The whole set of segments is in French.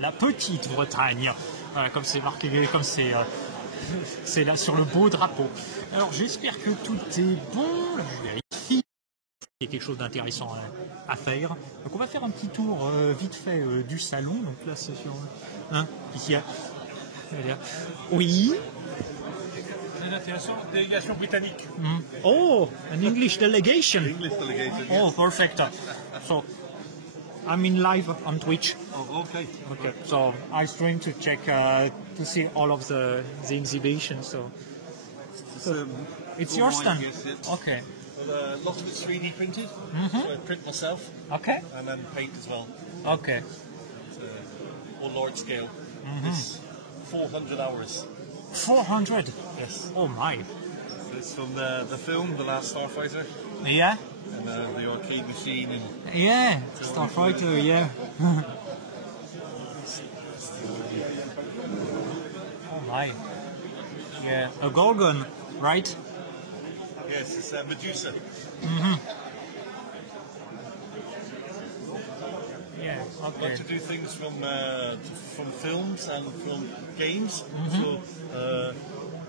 La petite Bretagne, comme c'est marqué, comme c'est là sur le beau drapeau. Alors j'espère que tout est bon. Je vérifie. Il y a quelque chose d'intéressant à faire. Donc on va faire un petit tour vite fait du salon. Donc là c'est sur ici. Oui. C'est intéressant. Délégation britannique. Oh, an English delegation. English delegation. Oh, perfect. So I'm in live on Twitch. Oh, okay. Okay, so I stream to check to see all of the exhibition. So it's your stand. Okay. A lot of it's 3D printed. So I print myself. Okay. And then paint as well. Okay. Or large scale. This 400 hours. 400. Yes. Oh my. So it's from the film, The Last Starfighter, Yeah. and the arcade machine, and Yeah. Starfighter. Yeah. Oh my. Yeah. A Gorgon, right? yes, it's Medusa. Yeah. I Okay. like to do things from films and from games. So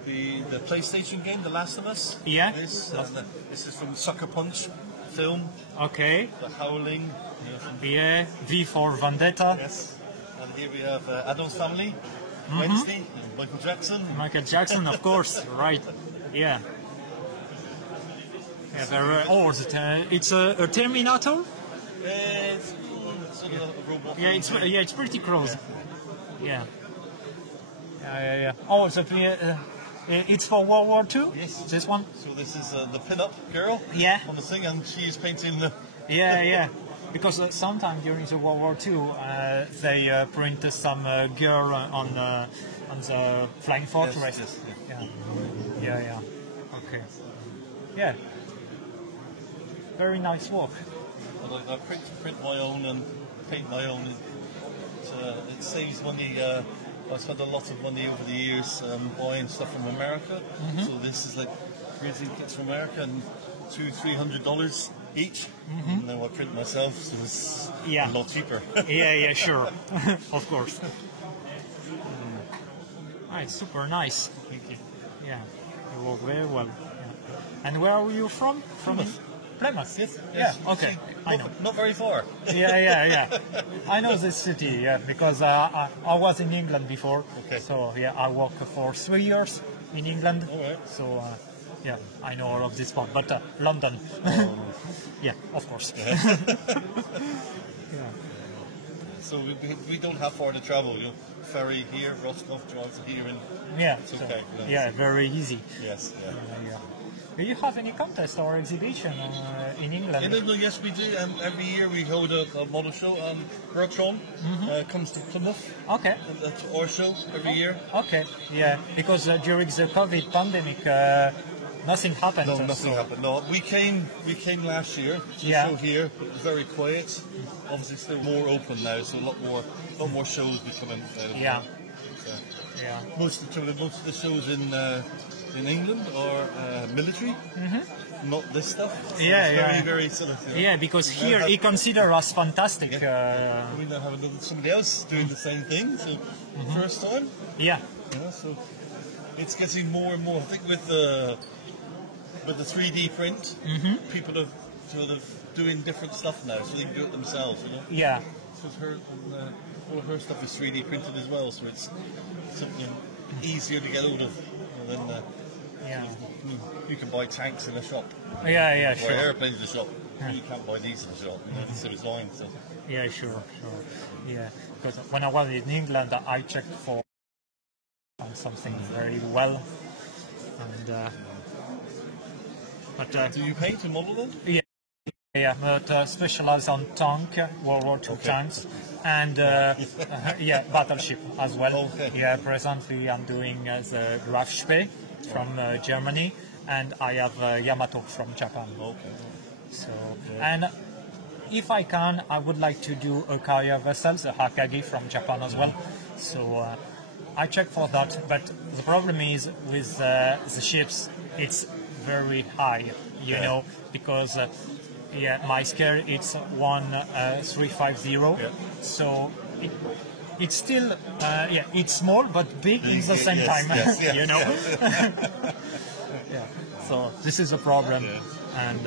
the PlayStation game, The Last of Us. Yeah. This is from Sucker Punch film. Okay. The Howling. Yeah. V for Vendetta. Yes. And here we have Addams Family. Wednesday. Michael Jackson. Michael Jackson, of course. Right. Yeah. Yeah. It's a Terminator. It's sort of a robot. Yeah, it's pretty close. Yeah. Yeah. Oh, so it's for World War II? Yes. This one? So this is the pin-up girl. Yeah. On the thing, and she's painting the. Yeah. Because sometime during the World War II, they print some girl on the Flying Fortress. Yes. Yeah. Okay. Yeah. Very nice work. I print my own and paint my own. It saves money. I've spent a lot of money over the years buying stuff from America. So this is like printing kits from America, and $200-300 each. And then I print myself, so it's a lot cheaper. Yeah, sure. Of course. It's super nice. Yeah, you work very well. Yeah. And where are you from? From Plymouth. Yes. Yeah. Okay. I know. Not very far. Yeah. I know this city. Yeah, because I was in England before. Okay. So yeah, I worked for 3 years in England. All right. So yeah, I know all of this part. But London. Yeah, of course. Yeah. So we don't have far to travel. Ferry here, Roscoff drives here, and it's okay. Yeah, very easy. Yes. Yeah. Do you have any contest or exhibition in England? In England, yes, we do. Every year we hold a model show. Bertrand comes to Plymouth. Okay. And that's our show every year. Okay. Yeah, because during the COVID pandemic, nothing happened. No, nothing happened. No, we came last year to the show here. It was very quiet. Obviously, still more open now, so a lot more shows becoming available. Yeah. So, Yeah. most of the shows in England are military. Not this stuff. So it's very sort of. Yeah, because here he considers us fantastic. We now have somebody else doing the same thing. So first time. Yeah. So it's getting more and more. I think with the 3D print, people are sort of doing different stuff now, so they can do it themselves. Yeah. So all of her stuff is 3D printed as well, so it's something easier to get hold of than. You can buy tanks in a shop. Yeah, Buy sure. airplanes in a shop. You can't buy these in a shop. It's a design. So. Yeah, sure. Yeah, because when I was in England, I checked for something very well, and but do you paint and model them? Yeah, but specialize on World War II tanks, and battleship as well. Okay. Yeah, presently I'm doing the Graf Spee from Germany, and I have Yamato from Japan. Okay. So, and if I can, I would like to do a carrier vessel, the Hakagi from Japan as well. So I check for that, but the problem is with the ships, it's very high, you know, because my scale it's 1350, so it's still it's small but big in the same yes, time. yes, yes, You know. yes. Yeah. So this is a problem, Yeah. and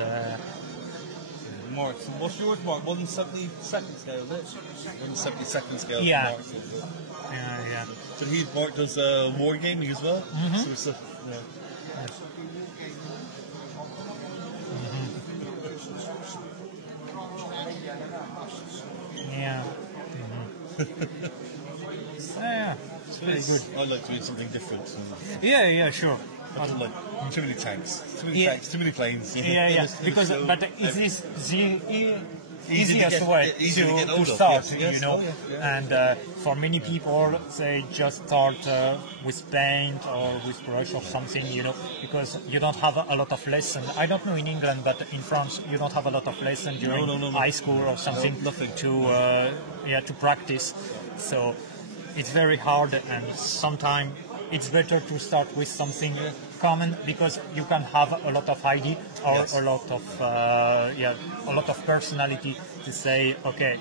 Mark, so what's yours, Mark? 172nd scale, is it? 172nd scale. Yeah. Mark, so, yeah. so Mark does wargaming as well. So it's a, Yeah. Yeah, it's very good. I like doing something different. So Yeah, sure. I don't like too many tanks, Yeah. too many planes. Yeah. Because So, but is this the Easy to easiest get- way easy to get to hold of, start? yes, yes, You know, oh, yeah. and for many people, they just start with paint or with brush or something. You know, because you don't have a lot of lesson. I don't know in England, but in France, you don't have a lot of lesson during no. high school or something. Nothing. To practice. So it's very hard, and sometimes it's better to start with something common because you can have a lot of ID or Yes. a lot of personality to say, okay,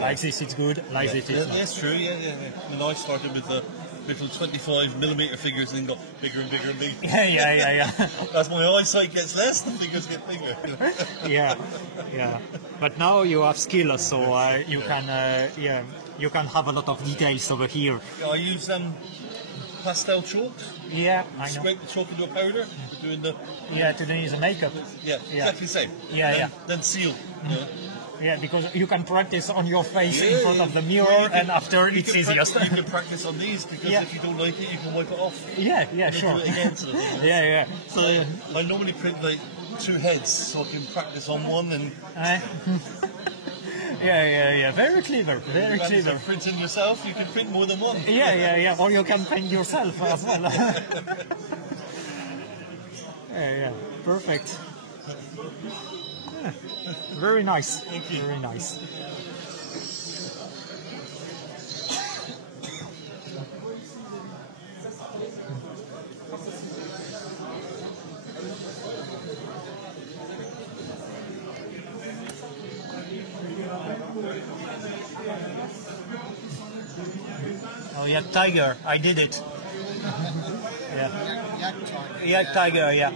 like this it's good, like this it's not. Yes, true. Yeah. When I started with the little 25mm figures and then got bigger and bigger and bigger. Yeah. As my eyesight gets less, the figures get bigger. Yeah. But now you have skill, so you can have a lot of details over here. I use pastel chalk. Yeah, I know. Scrape the chalk into a powder. For doing the Today is a makeup. exactly the same. Yeah. Then seal. Yeah, because you can practice on your face in Yeah, front of the mirror, you can- and after you it's can easiest. You can practice on these because Yeah. if you don't like it, you can wipe it off. Yeah, And sure. do it again. So, Yeah. so I normally print like 2 heads so I can practice on one and Uh, yeah. Very clever. Very practice clever. on printing yourself. You can print more than one. Yeah. Or you can paint yourself as well. Yeah. Perfect. Yeah. Very nice. Thank you. Very nice. Oh yeah, tiger. I did it. Yeah. Yeah, tiger. Yeah.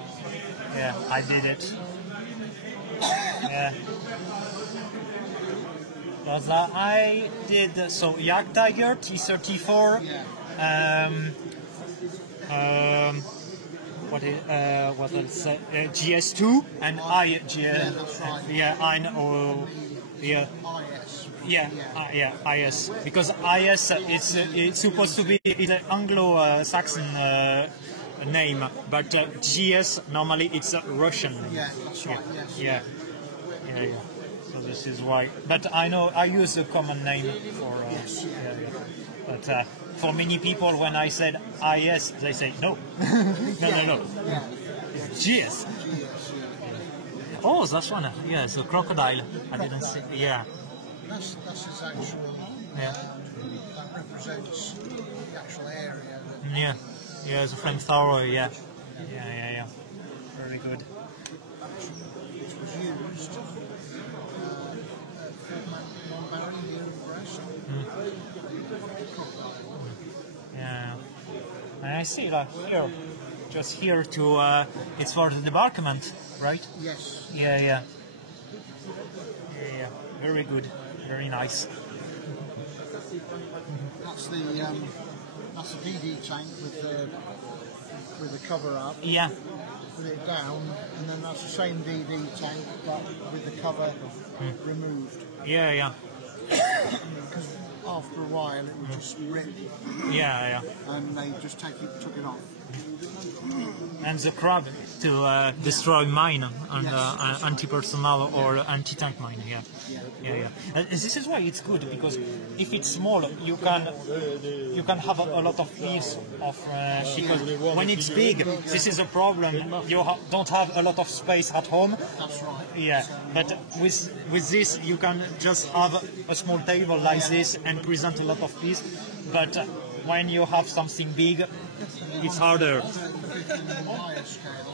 I did it. Yeah. Because I did Yak Tiger T34. What else? GS2 and I know. IS, because IS it's supposed to be it's an Anglo-Saxon name, but GS normally it's a Russian name. Yeah, that's right, yes. Yeah. So this is why. But I know I use a common name for. Yes. But for many people, when I said IS, they say no, no. Yeah. It's GS. Oh, that's one. Yeah, it's a crocodile. I didn't see. Yeah. That's his actual, that represents the actual area. Yeah, it's a flamethrower, yeah. Very good. Which was used for Monbarry here in Brest. Yeah. And I see that here, just here to, it's for the debarkment, right? Yes. Yeah. Very good, very nice. That's the DD tank with the cover up. Yeah. With it down, and then that's the same DD tank but with the cover removed. Yeah. Because after a while it would just rip, Yeah. and they just took it off. And the crab to destroy mine and anti-personnel or anti-tank mine. Yeah. This is why it's good, because if it's small, you can have a lot of ease of because when it's big, this is a problem. You don't have a lot of space at home. That's right. Yeah, but with this you can just have a small table like this and present a lot of piece. But when you have something big, it's harder.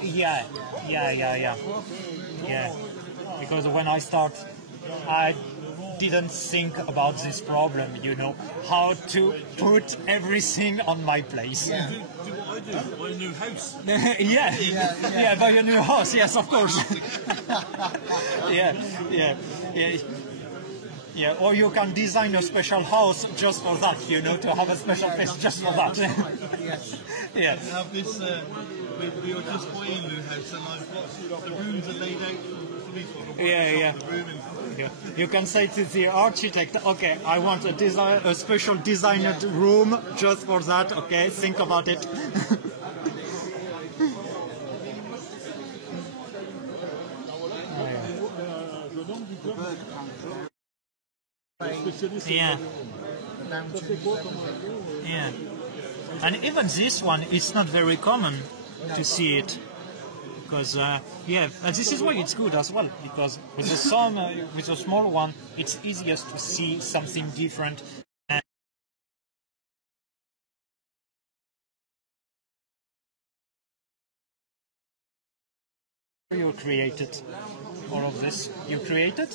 Yeah. Because when I start, I didn't think about this problem, how to put everything on my place. Yeah. Do what I do. Buy a new house. Yeah, buy a new house, yes, of course. Yeah, or you can design a special house just for that, to have a special place just for that. Yes. Yeah. We have this. We are just buying a new house, and I've got the rooms are laid out for me to Yeah. the room in. Yeah. You can say to the architect, okay, I want a special designed room just for that, okay, think about it. Yeah. Yeah. And even this one, it's not very common to see it. Because, and this is why it's good as well, because with with the small one, it's easiest to see something different. And you created all of this. You created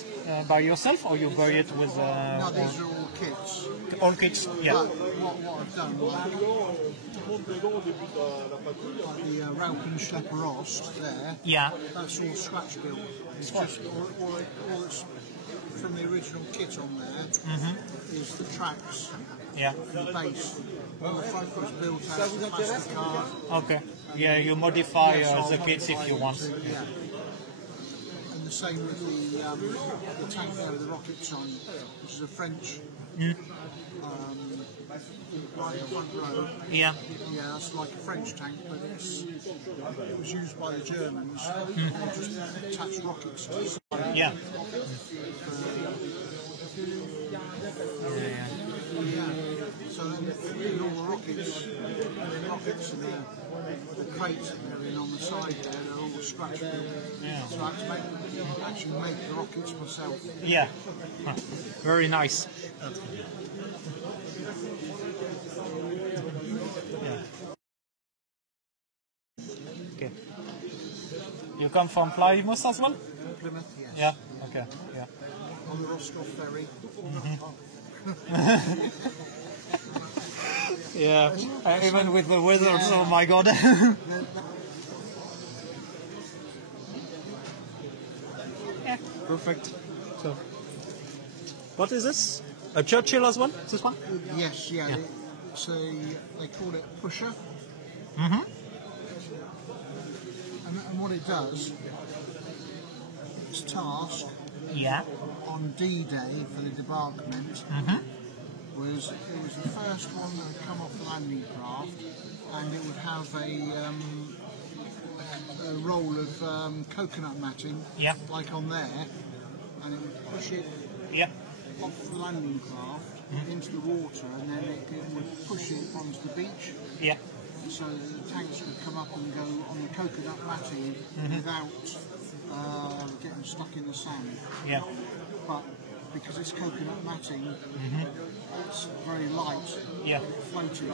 by yourself, or you buy it with... No, these are all kits. all kits? Yeah. But what I've done, like the Raupenschlepper Ost there, Yeah. that's all scratch built. It's just all it's from the original kit on there is the tracks Yeah. and the base. All the front was built out of plastic card. Okay. Yeah, you modify So I'll the kits if modify you it want. yeah. And the same with the tank there with the rockets on, which is a French. Right in the front row. Yeah. Yeah, it's like a French tank, but it was used by the Germans. They just attached rockets to it. Yeah. So then all the rockets and the crates that they're in on the side there, they're all scratch built. Yeah. So I had to actually make the rockets myself. Yeah. Huh. Very nice. Okay. You come from Plymouth as well? Plymouth, yes. Yeah. Okay. Yeah. On the Rostov ferry. Yeah. Even with the weather, oh my god. Yeah. Perfect. So, what is this? A Churchill as well? This one? Yes, yeah. It's they call it pusher. Mm-hmm. And what it does, its task Yeah. on D-Day for the debarkment was it was the first one that had come off the landing craft, and it would have a roll of coconut matting, Yeah. like on there, and it would push it Yeah. off the landing craft into the water, and then it would push it onto the beach. Yeah. So the tanks would come up and go on the coconut matting without getting stuck in the sand. Yeah. But because it's coconut matting, it's very light. Yeah. It floated.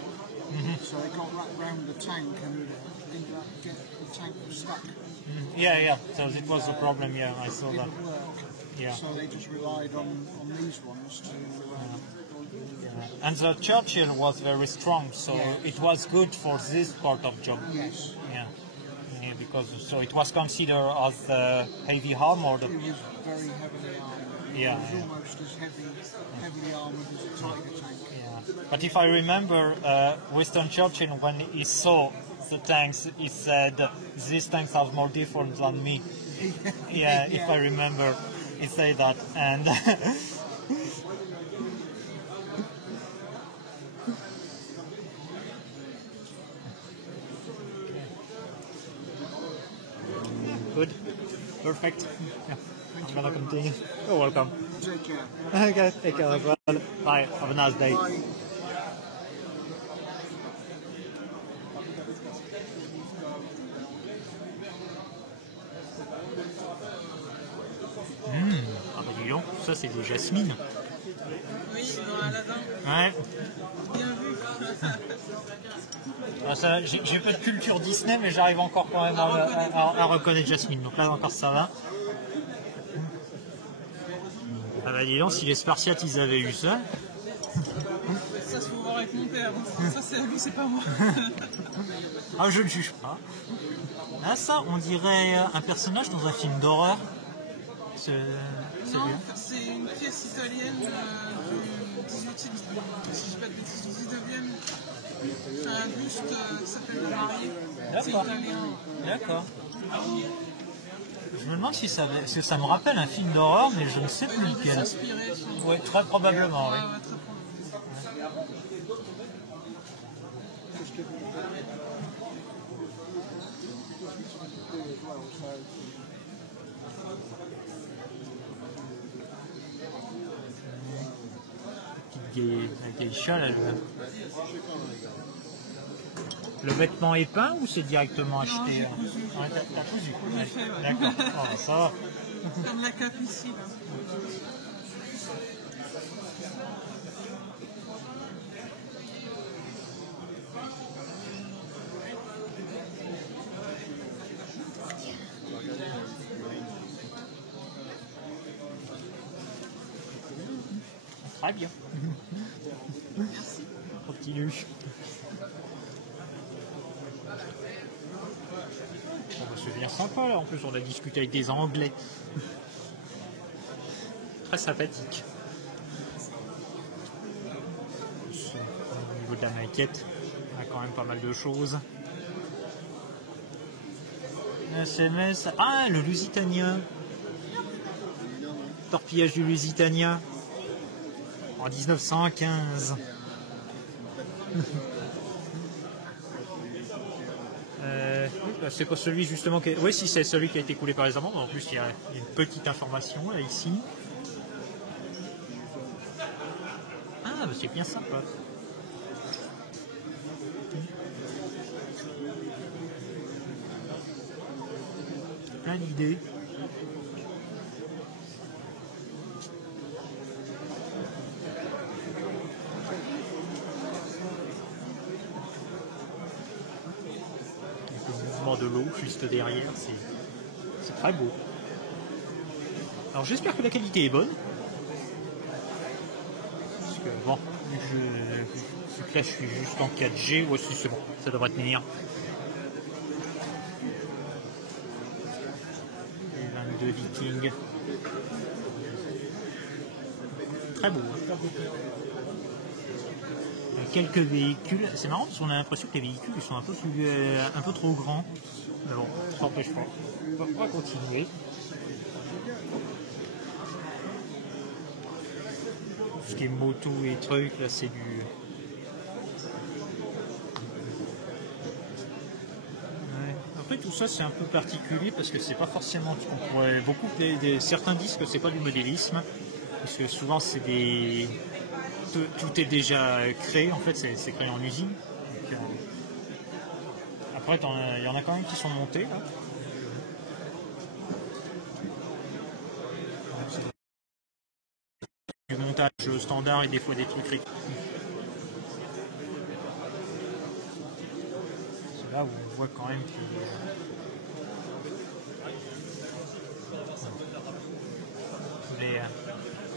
So it got wrapped round the tank and ended up the tank was stuck. Yeah. Yeah. So it was a problem. Yeah, I saw that. Didn't work. Yeah. So they just relied on these ones to. And the Churchill was very strong, so Yeah. it was good for this part of job. Yes. Yeah. Yeah, because so it was considered as heavy armored. It was very heavily armoured. Yeah, It was yeah. almost as heavily armoured as a Tiger tank. Yeah. But if I remember, Winston Churchill, when he saw the tanks, he said, "These tanks are more different than me." Yeah, if I remember, he said that, and good, perfect. Yeah, I'm gonna continue. You're welcome. Take care. Okay, take care as well. Bye. Have a nice day. Bye. Ah bah dis donc, ça c'est des jasmines. Oui, dans la lavande. Ouais. Bien vu. Ah, ça, j'ai pas de culture Disney, mais j'arrive encore quand même à reconnaître Jasmine. Donc là encore ça va. Ah bah dis donc, si les Spartiates ils avaient eu ça. Ça, se faut voir avec mon père. Ça, c'est à lui, c'est pas moi. Ah, je ne juge pas. Ah, ça, on dirait un personnage dans un film d'horreur. C'est Non, bien. c'est une pièce italienne du 18e, si je dis pas de bêtises, du 19e. Un buste qui s'appelle Le Marié. C'est D'accord. italien. D'accord. Je me demande si ça me rappelle un film d'horreur, mais je ne sais plus Ils ont dû lequel. s'inspirer. Oui, très probablement, oui. Ouais, très probablement. La geisha, là, le vêtement est peint ou c'est directement acheté? j'ai cousu. Ouais, t'as cousu. En effet, ouais. D'accord. Oh, ça va. Comme la cape ici. Là. Très bien. Continue. Bon, bah, c'est bien sympa là. En plus, on a discuté avec des Anglais. Très sympathique. Au niveau de la maquette, on a quand même pas mal de choses. SMS. Ah, le Lusitania. Torpillage du Lusitania. En 1915. Bah, c'est pas celui justement qui... Oui, si, c'est celui qui a été coulé par les Allemands. En plus, il y a une petite information là, ici. Ah, bah, c'est bien sympa. Plein d'idées. De l'eau juste derrière, c'est très beau. Alors j'espère que la qualité est bonne. Parce que bon, là je suis juste en 4G, ouais c'est bon, ça devrait tenir. Les 22 Vikings. Très beau. Hein. Quelques véhicules, c'est marrant parce qu'on a l'impression que les véhicules ils sont un peu trop grands. Mais bon, ça n'empêche pas. On va continuer. Tout ce qui est moto et trucs, là c'est du... Ouais. Après tout ça c'est un peu particulier parce que c'est pas forcément... On pourrait beaucoup certains disent que c'est pas du modélisme. Parce que souvent c'est des... Tout est déjà créé, en fait, c'est créé en usine. Donc, après, il y en a quand même qui sont montés. Là. Du montage standard et des fois des trucs récupérés. C'est là où on voit quand même que...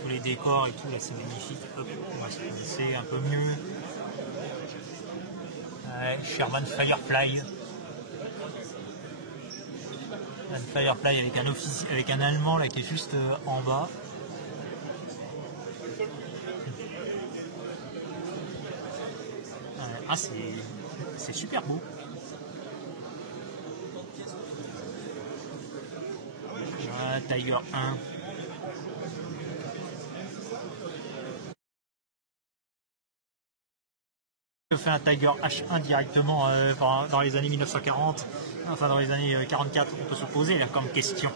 tous les décors et tout, là c'est magnifique. Hop, on va se placer un peu mieux. Ouais, Sherman Firefly. Un Firefly avec un Allemand là qui est juste en bas. Ah c'est super beau. Voilà, Tiger 1. Je fais un Tiger H1 directement dans les années 1940, enfin dans les années 44, on peut se poser là comme question.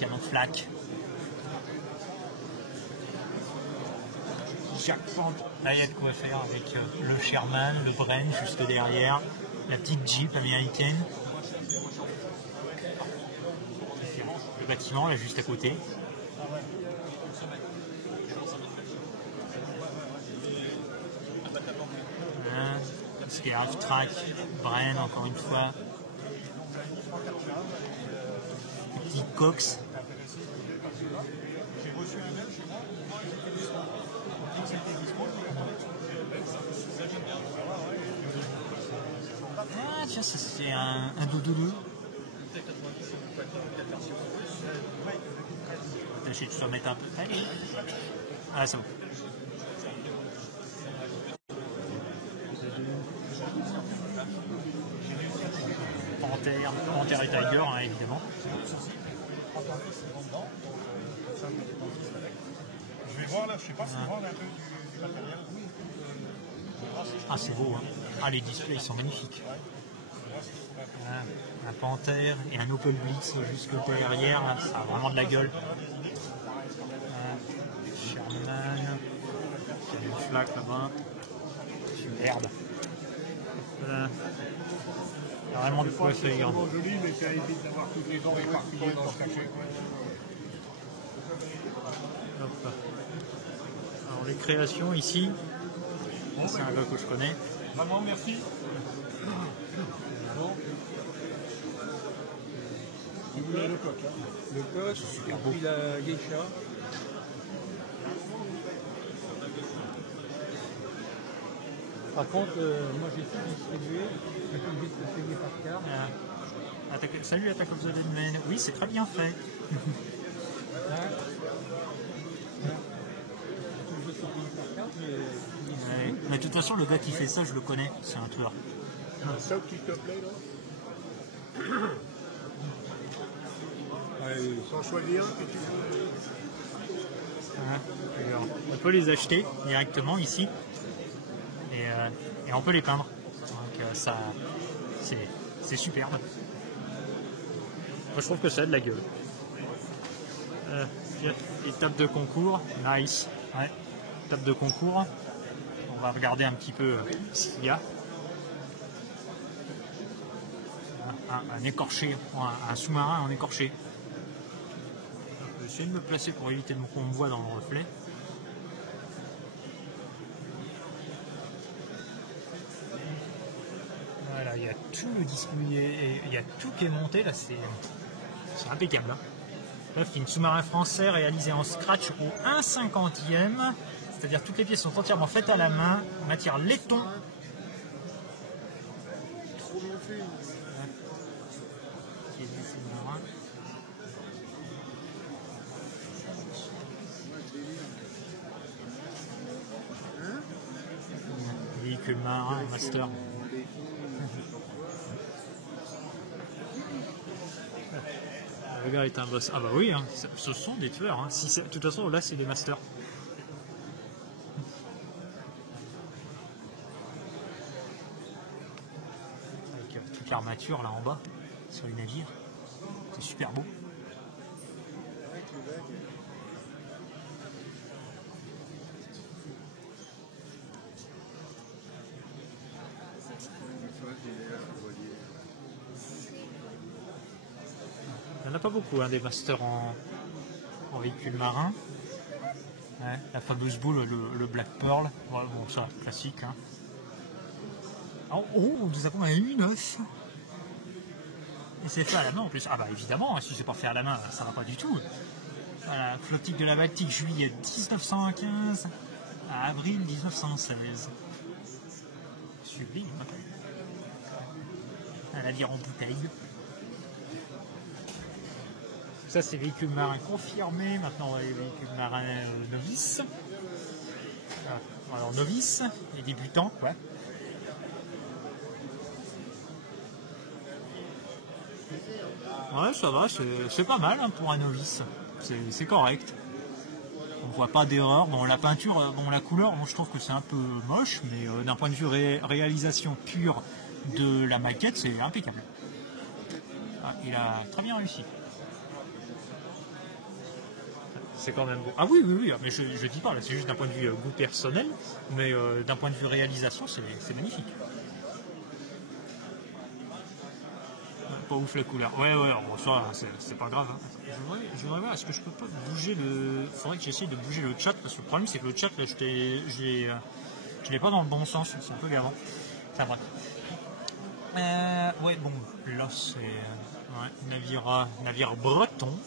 Canon flak. Là il y a de quoi faire avec le Sherman, le Bren juste derrière, la petite Jeep américaine. Le bâtiment là juste à côté. Ce qui est half-track, Bren encore une fois. Petit Cox. J'ai reçu un mail chez moi, moi j'étais dispo. Quand c'était dispo, je regardais sur le mail, ça j'aime bien. Ah tiens, ça c'est un 2-2-2. Tâchez de se remettre un peu. Allez. Ah c'est bon. Panthère et Tiger, hein, évidemment. Je vais voir là, je sais pas si on voit un peu du matériel. Ah c'est beau, hein. Ah les displays ils sont magnifiques. Ah, un Panthère et un Opel Blitz jusque derrière, là, ça a vraiment de la gueule. Sherman, il y a une flaque là-bas. Superbe. Voilà. Il y a vraiment de quoi faire. C'est vraiment joli, mais ça évite d'avoir toutes les dents éparpillées dans ce cachet. Hop. Alors les créations ici, c'est un gars que je connais. Vraiment, merci. Vous voulez le coq, hein? Le coq, et puis la geisha. Par contre, moi j'ai tout distribué, je suis obligé de payer par carte. Salut Attack of the Dead Men. Oui, c'est très bien fait. Ouais. Mais de toute façon, le gars qui fait ça, je le connais, c'est un tueur. Un soap qui te plaît, là? Sans choisir, que tu veux. Alors, on peut les acheter directement ici et on peut les peindre. Donc ça, c'est superbe. Moi, je trouve que ça a de la gueule. Étape de concours, nice. Ouais. Étape de concours. On va regarder un petit peu ce qu'il y a. Un écorché, un sous-marin en écorché. Je vais essayer de me placer pour éviter qu'on me voit dans le reflet. Voilà, il y a tout le disque, il y a tout qui est monté là, c'est impeccable. Là, là film sous-marin français réalisé en scratch au 1/50e, c'est-à-dire toutes les pièces sont entièrement faites à la main, matière laiton. Trop bien fait. Qui est du sous-marin. Véhicule marin, master. Le gars est un boss. Ah bah oui, hein, ce sont des tueurs. Hein. Si de toute façon, là, c'est des masters. Avec toute l'armature là en bas, sur les navires. C'est super beau. Il n'y en a pas beaucoup, hein, des masters en véhicule marin. Ouais, la fameuse boule, le Black Pearl. Ouais, bon, ça, classique. Hein. Oh, nous avons un U9. Et c'est fait à la main en plus. Ah bah évidemment, si c'est pas fait à la main, ça va pas du tout. Voilà, flottique de la Baltique, juillet 1915 à avril 1916. Sublime. Un navire en bouteille. Ça c'est véhicule marin confirmé. Maintenant on va les véhicules marins novices. Alors novices et débutants quoi. Ouais ça va, c'est pas mal hein, pour un novice. C'est correct. On voit pas d'erreur. Bon la peinture, bon la couleur, bon, je trouve que c'est un peu moche, mais d'un point de vue réalisation pure de la maquette, c'est impeccable. Ah, il a très bien réussi. C'est quand même beau. Ah oui, mais je dis pas, là, c'est juste d'un point de vue goût personnel, mais d'un point de vue réalisation, c'est magnifique. Pas ouf la couleur. Ouais, bon, ça, c'est pas grave. Hein. Je voudrais voir, est-ce que je peux pas bouger le... Faudrait que j'essaye de bouger le chat, parce que le problème, c'est que le chat, là, je l'ai pas dans le bon sens, c'est un peu gavant. Enfin, bref. Ouais, bon, là, c'est... navire breton.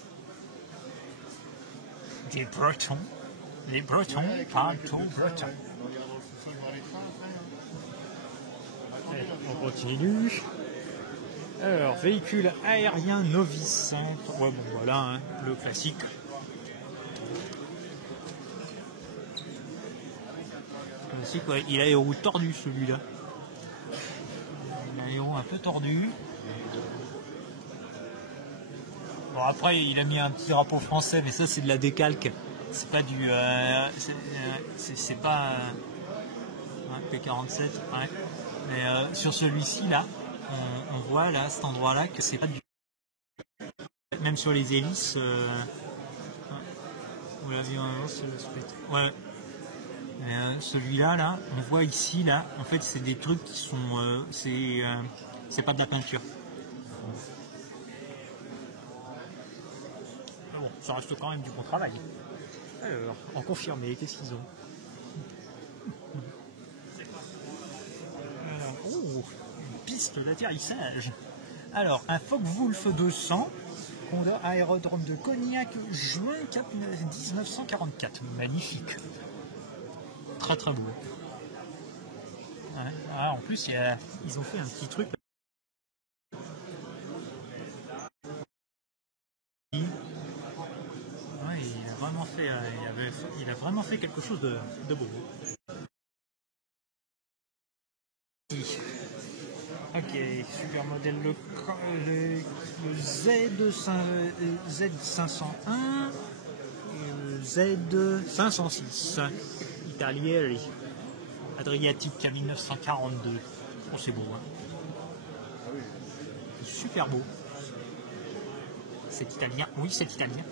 des Bretons. Les Bretons parlent au breton. Allez, on continue. Alors, véhicule aérien novice. Ouais, bon, voilà, hein, le classique. Classique, ouais, il a les roues tordues, celui-là. Il a les roues un peu tordues. Bon, après, il a mis un petit drapeau français, mais ça, c'est de la décalque. C'est pas du... c'est pas... P47, ouais. Mais sur celui-ci, là, on voit, là, cet endroit-là, que c'est pas du... Même sur les hélices... Vous l'avez vu, c'est le split. Ouais. Celui-là, là, on voit ici, là, en fait, c'est des trucs qui sont... c'est pas de la peinture. Bon, ça reste quand même du bon travail. Alors, en confirmé, qu'est-ce qu'ils ont? Alors, oh, une piste d'atterrissage. Alors, un Focke-Wulf 200, Condor aérodrome de Cognac, juin 1944. Magnifique. Très très beau. Ouais. Ah, en plus, ils ont fait un petit truc. Il a vraiment fait quelque chose de beau. Ok, super modèle, le Z501 et le Z506 Italieri Adriatique 1942. Oh, c'est beau, hein. Super beau. C'est italien, oui, c'est italien.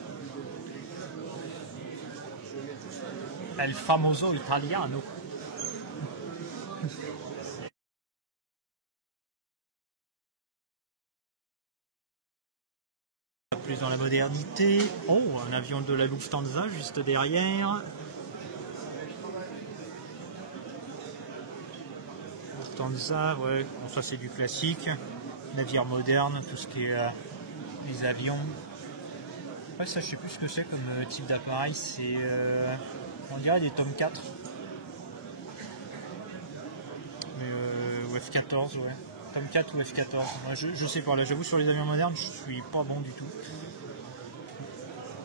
El famoso italiano. Plus dans la modernité. Oh, un avion de la Lufthansa juste derrière. Lufthansa, ouais, bon, ça c'est du classique. Navire moderne, tout ce qui est les avions. Après ça je sais plus ce que c'est comme type d'appareil, c'est on dirait des Tomcat. Mais ou F-14, ouais. Tomcat ou F-14. Moi, je sais pas, là j'avoue sur les avions modernes je suis pas bon du tout.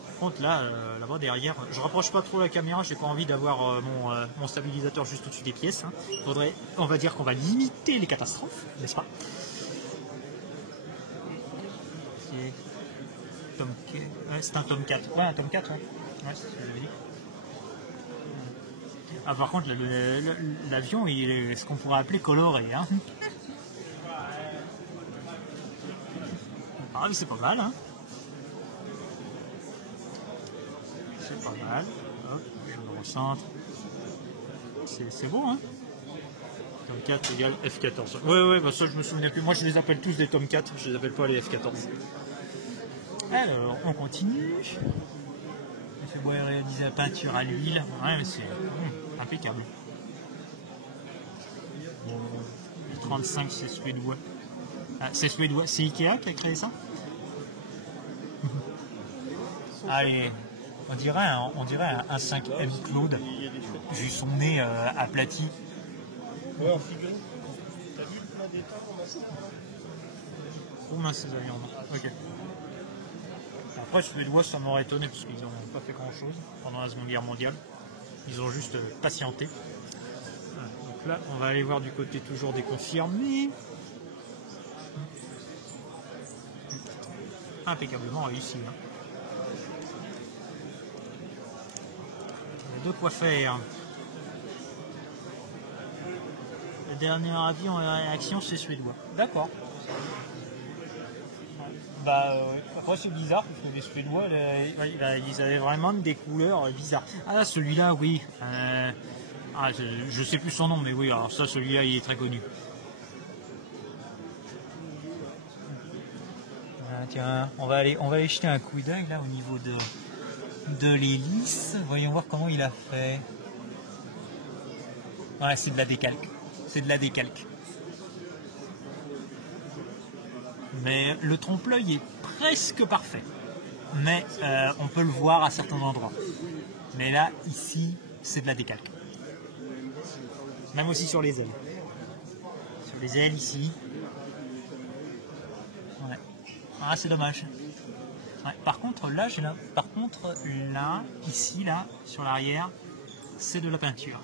Par contre là, là-bas derrière, je rapproche pas trop la caméra, j'ai pas envie d'avoir mon stabilisateur juste au-dessus des pièces. Hein. Faudrait, on va dire qu'on va limiter les catastrophes, n'est-ce pas? Ouais, c'est un Tomcat. Ouais, un Tomcat, ouais. Ouais, c'est ce que j'avais dit. Ah, par contre, l'avion, il est ce qu'on pourrait appeler coloré. Hein. Ah, mais c'est pas mal. Hein. C'est pas mal. Hop, je me recentre. C'est beau, hein. Tomcat égale F-14. Ouais, bah ça, je me souviens plus. Moi, je les appelle tous des Tomcat. Je les appelle pas les F-14. Alors, on continue. Il fait beau réaliser la peinture à l'huile. Ouais, mais c'est impeccable. Le 35, c'est suédois. Ah, c'est suédois. C'est Ikea qui a créé ça? Allez, on dirait un 5M Claude. Vu son nez aplati. Ouais, en figurine. T'as vu le plat d'état qu'on a ça? Oh mince, ces avions. Ok. Après, suédois, ça m'aurait étonné parce qu'ils n'ont pas fait grand chose pendant la Seconde Guerre mondiale. Ils ont juste patienté. Voilà. Donc là, on va aller voir du côté toujours des confirmés. Impeccablement réussi. Hein. Il y a de quoi faire. Le dernier avion en réaction, c'est suédois. D'accord. Bah, après c'est bizarre parce que les Suédois ils avaient vraiment des couleurs bizarres. Ah là, celui-là, oui. Je sais plus son nom, mais oui, alors ça, celui-là, il est très connu. Ah, tiens, on va aller jeter un coup d'œil là au niveau de l'hélice. Voyons voir comment il a fait. Voilà, c'est de la décalque. C'est de la décalque. Mais le trompe-l'œil est presque parfait. mais on peut le voir à certains endroits. Mais là, ici, c'est de la décalque. Même aussi sur les ailes. Sur les ailes, ici. Ouais. Ah, c'est dommage. Ouais. Par contre, là, ici, là, sur l'arrière, c'est de la peinture.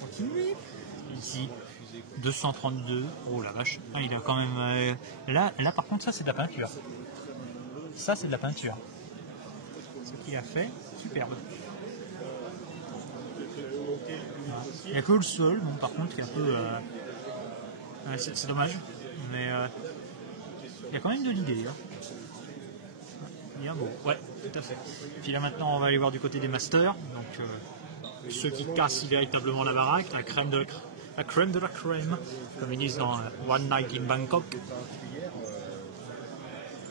Continue. Ici, 232. Oh la vache. Ah, il a quand même. Là, par contre, ça c'est de la peinture. Ça c'est de la peinture. Ce qu'il a fait, superbe. Il n'y a que le sol, bon, par contre, qui est un peu. C'est dommage. Mais il y a quand même de l'idée. Hein. Bien beau. Ouais, tout à fait. Puis là maintenant, on va aller voir du côté des masters. Donc. Ceux qui cassent véritablement la baraque, la crème de la crème, comme ils disent dans One Night in Bangkok.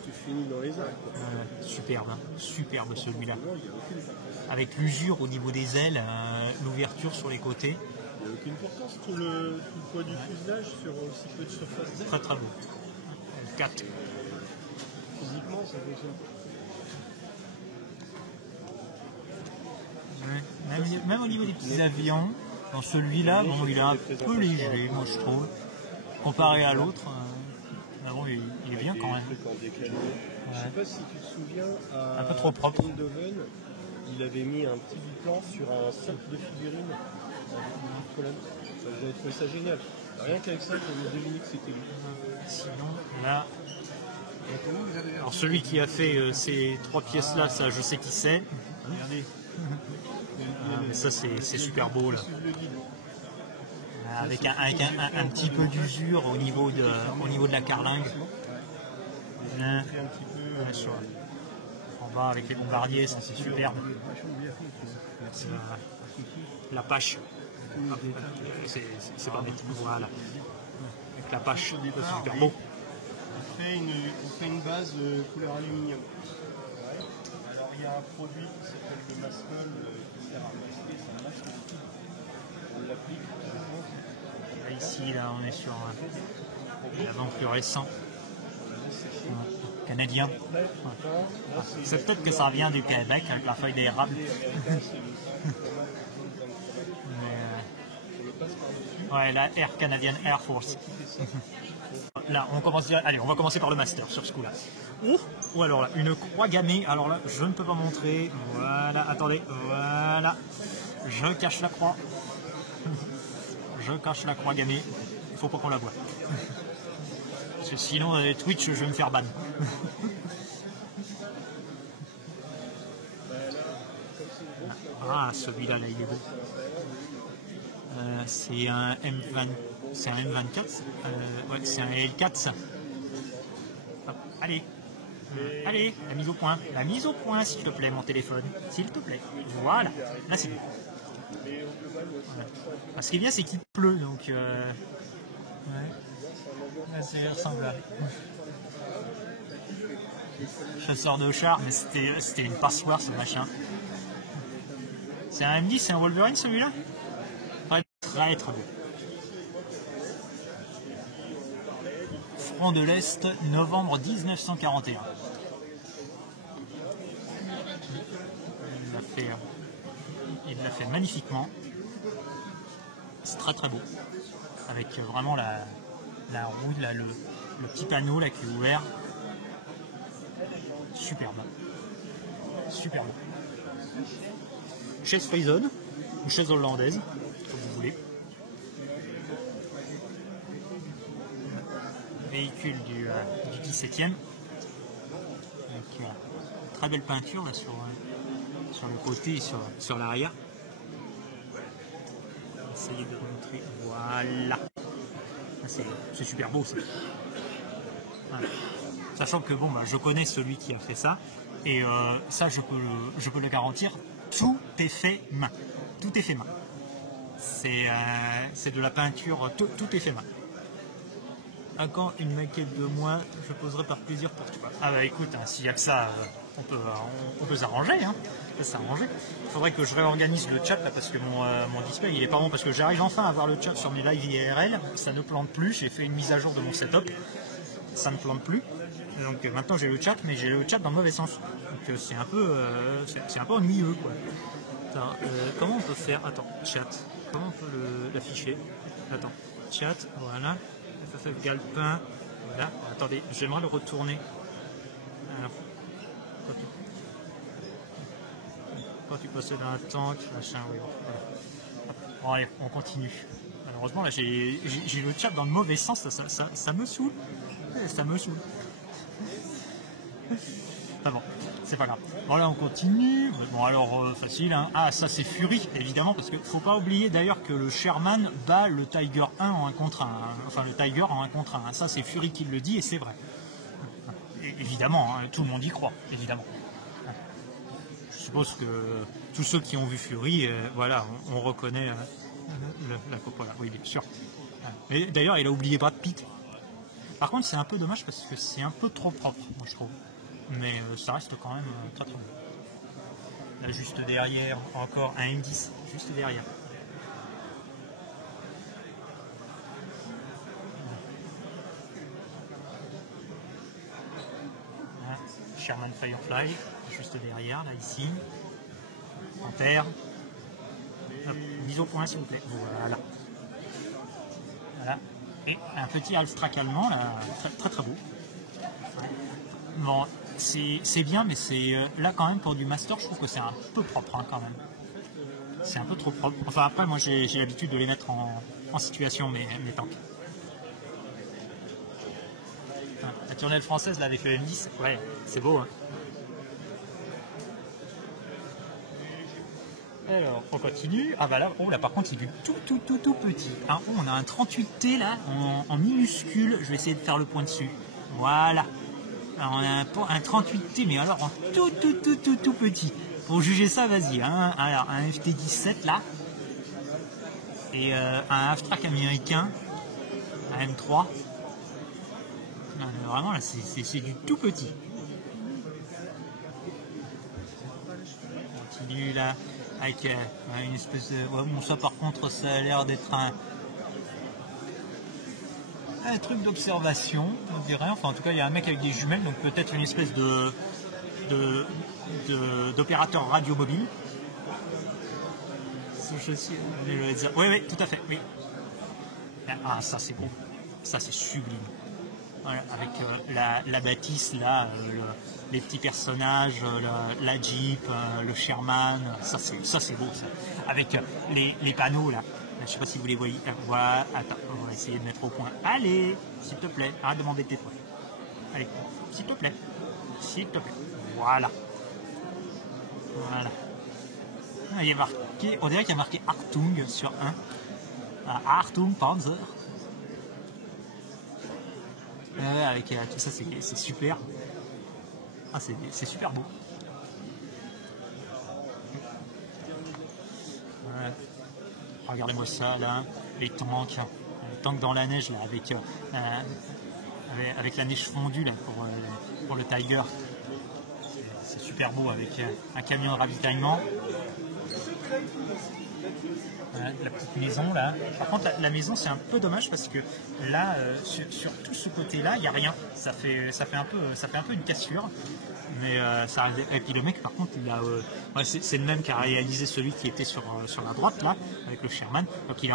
Tu finis dans les airs. Superbe, hein. Superbe celui-là. Avec l'usure au niveau des ailes, l'ouverture sur les côtés. Il n'y a aucune importance, tout le poids du fuselage sur aussi peu de surface d'air. Très très beau. 4. Physiquement, ça fonctionne. Même au niveau des petits avions, dans celui-là, bon, il est un peu léger, moi je trouve, comparé à l'autre. Mais bon, il est bien quand même. Je sais pas si tu te souviens, Un peu trop propre. Eindhoven, il avait mis un petit biplan sur un cercle de figurines avec une colonne. J'avais trouvé ça génial. Rien qu'avec ça, on a deviné que c'était lui. Sinon, là, alors celui qui a fait ces 3 pièces-là, ça je sais qui c'est. Regardez. Mais ça c'est super beau là. Avec un petit peu d'usure au niveau de la carlingue. En bas avec les bombardiers, ça c'est superbe. La pâche. C'est pas net. Voilà. Avec la pâche, c'est super beau. On fait une base couleur aluminium. Alors il y a un produit qui s'appelle le mascol qui sert à masquer, c'est un masque de tout. On l'applique. Ici, là, on est sur l'avant plus récent. Canadien. C'est peut-être que ça vient du Québec avec la feuille d'érable. Ouais, la Air Canadian Air Force. Là, on va commencer par le master sur ce coup-là. Ou alors là, une croix gammée. Alors là, je ne peux pas montrer. Voilà, attendez. Voilà. Je cache la croix. Je cache la croix gammée. Il faut pas qu'on la voie. Parce que sinon, Twitch, je vais me faire ban. Ah, celui-là, là, il est beau. C'est un M20. C'est un M24. Ouais, c'est un L4, ça. Hop, allez. Allez, la mise au point. La mise au point, s'il te plaît, mon téléphone. S'il te plaît. Voilà. Là, c'est bon. Voilà. Ce qui est bien, c'est qu'il pleut, donc... Ouais. Là, c'est ressemblable. Chasseur de chars, mais c'était une passoire, ce machin. C'est un M10, c'est un Wolverine, celui-là? Ouais, très très beau. Front de l'Est, novembre 1941. Il l'a fait magnifiquement. C'est très très beau. Avec vraiment la roue, là, le petit panneau là, qui est ouvert. Superbe. Superbe. Chaise Frison, ou chaise hollandaise, comme vous voulez. Véhicule du 17e. Avec très belle peinture là, sur le côté et sur l'arrière. Essayez de montrer. Voilà. C'est super beau ça. Voilà. Sachant que bon, je connais celui qui a fait ça. Et ça, je peux le garantir. Tout est fait main. Tout est fait main. C'est de la peinture. Tout est fait main. À quand une maquette de moi? Je poserai par plaisir pour toi. Ah bah écoute, hein, s'il y a que ça, on peut s'arranger. Hein. On peut s'arranger. Il faudrait que je réorganise le chat là parce que mon display il est pas bon. Parce que j'arrive enfin à voir le chat sur mes live IRL. Ça ne plante plus. J'ai fait une mise à jour de mon setup. Ça ne plante plus. Donc maintenant j'ai le chat, mais j'ai le chat dans le mauvais sens. Donc c'est un peu ennuyeux quoi. Attends, comment on peut faire? Attends, chat. Comment on peut l'afficher? Attends, chat, voilà. FFF Galpin, voilà. Attendez, j'aimerais le retourner. Alors, quand tu passes dans un tank, machin, oui. Voilà. Bon allez, on continue. Malheureusement là j'ai le chat dans le mauvais sens, ça me saoule. Ça me saoule. Ah bon, c'est pas grave. Bon là on continue. Bon alors facile, hein. Ah ça c'est Fury, évidemment, parce qu'il faut pas oublier d'ailleurs que le Sherman bat le Tiger 1 en 1 contre 1. Hein. Enfin le Tiger en 1 contre 1. Ça c'est Fury qui le dit et c'est vrai. Et, évidemment, hein, tout le monde y croit, évidemment. Je suppose que tous ceux qui ont vu Fury, voilà, on reconnaît la Coppola, oui bien sûr. Et d'ailleurs il a oublié Brad Pitt. Par contre c'est un peu dommage parce que c'est un peu trop propre, moi je trouve. Mais ça reste quand même très très bon. Là juste derrière, encore un M10, juste derrière. Voilà. Sherman Firefly, juste derrière, là ici. Ampère. Mise au point s'il vous plaît. Voilà. Voilà. Et un petit Alstrak allemand, là, très très, très beau. Bon, c'est bien, mais c'est là quand même pour du master, je trouve que c'est un peu propre hein, quand même. C'est un peu trop propre. Enfin après, moi j'ai l'habitude de les mettre en situation, mes tanks. La tournelle française là avec le M10, ouais, c'est beau. Hein. Alors, on continue. Ah bah là, oh là par contre, il est tout petit. Hein, oh, on a un 38T là, en minuscule. Je vais essayer de faire le point dessus. Voilà. Alors, on a un 38T, mais alors en tout petit. Pour juger ça, vas-y. Hein. Alors, un FT17 là. Et un Half-Track américain. Un M3. Non, vraiment, là, c'est du tout petit. On continue là. Avec une espèce de... Ouais, bon, ça par contre, ça a l'air d'être un truc d'observation, on dirait. Enfin, en tout cas, il y a un mec avec des jumelles, donc peut-être une espèce d'opérateur radio mobile. Oui, tout à fait, oui. Ah, ça c'est beau. Ça c'est sublime. Voilà, avec la bâtisse là, les petits personnages, la Jeep, le Sherman, ça c'est beau ça. Avec les panneaux là, je sais pas si vous les voyez. Voilà, attends, on va essayer de mettre au point. Allez, s'il te plaît, arrête de m'embêter toi. Allez, s'il te plaît, voilà. Voilà. Il y a marqué, on dirait qu'il y a marqué Achtung sur un. Achtung Panzer. Avec tout ça, c'est super. Ah, c'est super beau. Ouais. Regardez-moi ça là, les tanks dans la neige là, avec la neige fondue là, pour le Tiger. C'est super beau avec un camion de ravitaillement. La petite maison là. Par contre la maison c'est un peu dommage parce que là sur tout ce côté là il n'y a rien. Ça fait un peu une cassure. Mais ça, et puis le mec par contre il a c'est le même qui a réalisé celui qui était sur la droite là avec le Sherman. Donc il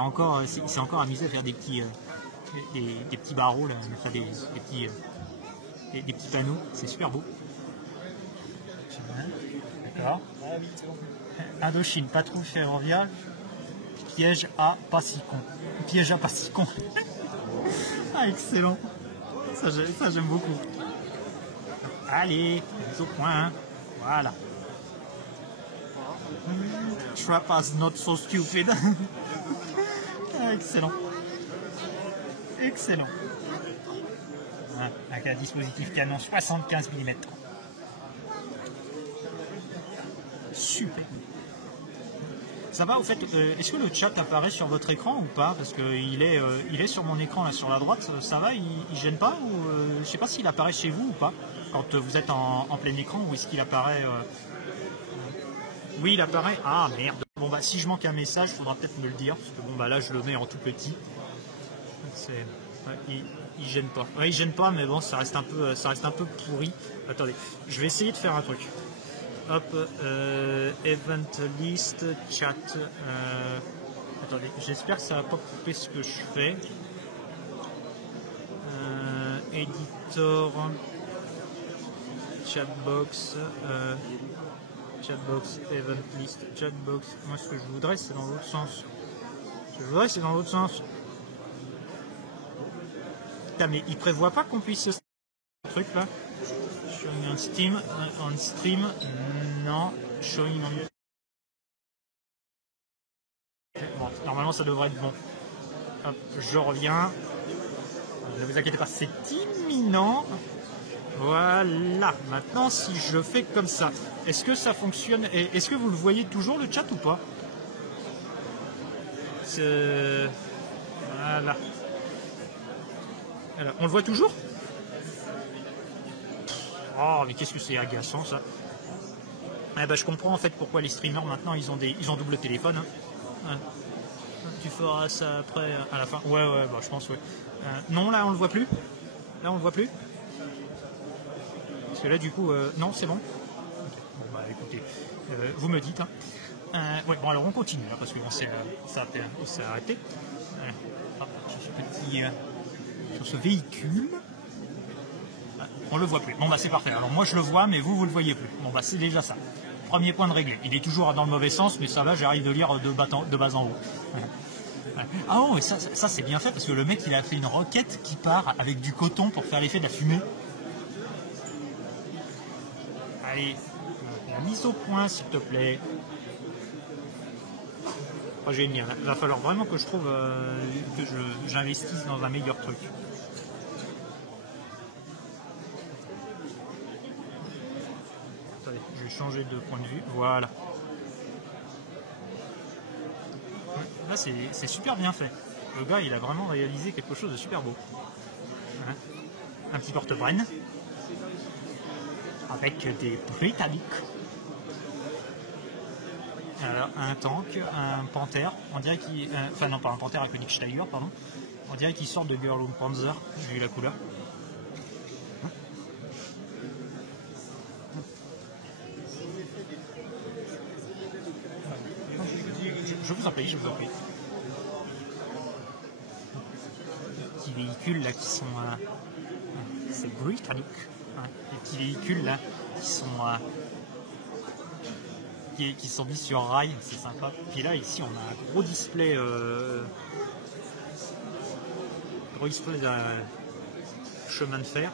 s'est encore amusé à faire des petits barreaux là, enfin des petits panneaux. C'est super beau. D'accord. Indochine, patrouille ferroviaire. Piège à Passicon. Ah, excellent. Ça j'aime beaucoup. Allez, mise au point. Hein. Voilà. Trappers not so stupid. Ah, excellent. Voilà, avec un dispositif canon 75 mm. Super. Ça va, au fait, est-ce que le chat apparaît sur votre écran ou pas? Parce qu'il est sur mon écran, là, sur la droite. Ça va, il gêne pas? Ou je sais pas s'il apparaît chez vous ou pas, quand vous êtes en plein écran, ou est-ce qu'il apparaît Oui, il apparaît. Ah, merde. Bon, bah, si je manque un message, il faudra peut-être me le dire. Parce que bon, bah, là, je le mets en tout petit. Ouais, il gêne pas. Ouais, il gêne pas, mais bon, ça reste un peu pourri. Attendez, je vais essayer de faire un truc. Hop, event list, chat. Attendez, j'espère que ça va pas couper ce que je fais. Editor, chatbox, chatbox, event list, chatbox. Moi, ce que je voudrais, c'est dans l'autre sens. Putain, mais il prévoit pas qu'on puisse ce truc là. Showing on stream, non. Showing on. Bon, normalement ça devrait être bon. Hop, je reviens. Ne vous inquiétez pas, c'est imminent. Voilà. Maintenant, si je fais comme ça, est-ce que ça fonctionne? Et est-ce que vous le voyez toujours le chat ou pas? Voilà. Alors, on le voit toujours? Oh, mais qu'est-ce que c'est agaçant ça. Eh ben, je comprends en fait pourquoi les streamers maintenant ils ont double téléphone. Hein. Tu feras ça après à la fin. Ouais, bah, je pense, ouais. Non, là on le voit plus. Parce que là du coup, non, c'est bon. Okay. Bon bah écoutez, vous me dites. Hein. Ouais, bon alors on continue là, parce que bon, ça s'est arrêté. Hop, sur ce véhicule. On le voit plus. Bon bah c'est parfait. Alors moi je le vois, mais vous le voyez plus. Bon bah c'est déjà ça. Premier point de réglé. Il est toujours dans le mauvais sens, mais ça va, j'arrive de lire de bas en haut. Ah oh, et ça c'est bien fait parce que le mec il a fait une roquette qui part avec du coton pour faire l'effet de la fumée. Allez, la mise au point s'il te plaît. Oh, génial. Il va falloir vraiment que je trouve que j'investisse dans un meilleur truc. Attendez, je vais changer de point de vue. Voilà. Là, c'est super bien fait. Le gars, il a vraiment réalisé quelque chose de super beau. Hein, un petit porte-brenne avec des Britanniques. Alors, un tank, un Panther. On dirait qu'il... enfin, non, pas un Panther avec le Nick Steiger, pardon. On dirait qu'il sort de Girl on Panzer. J'ai vu la couleur. Je vous en prie. Les petits véhicules là qui sont... c'est britannique. Hein, les petits véhicules là qui sont mis sur rail, c'est sympa. Puis là ici on a un gros display d'un chemin de fer.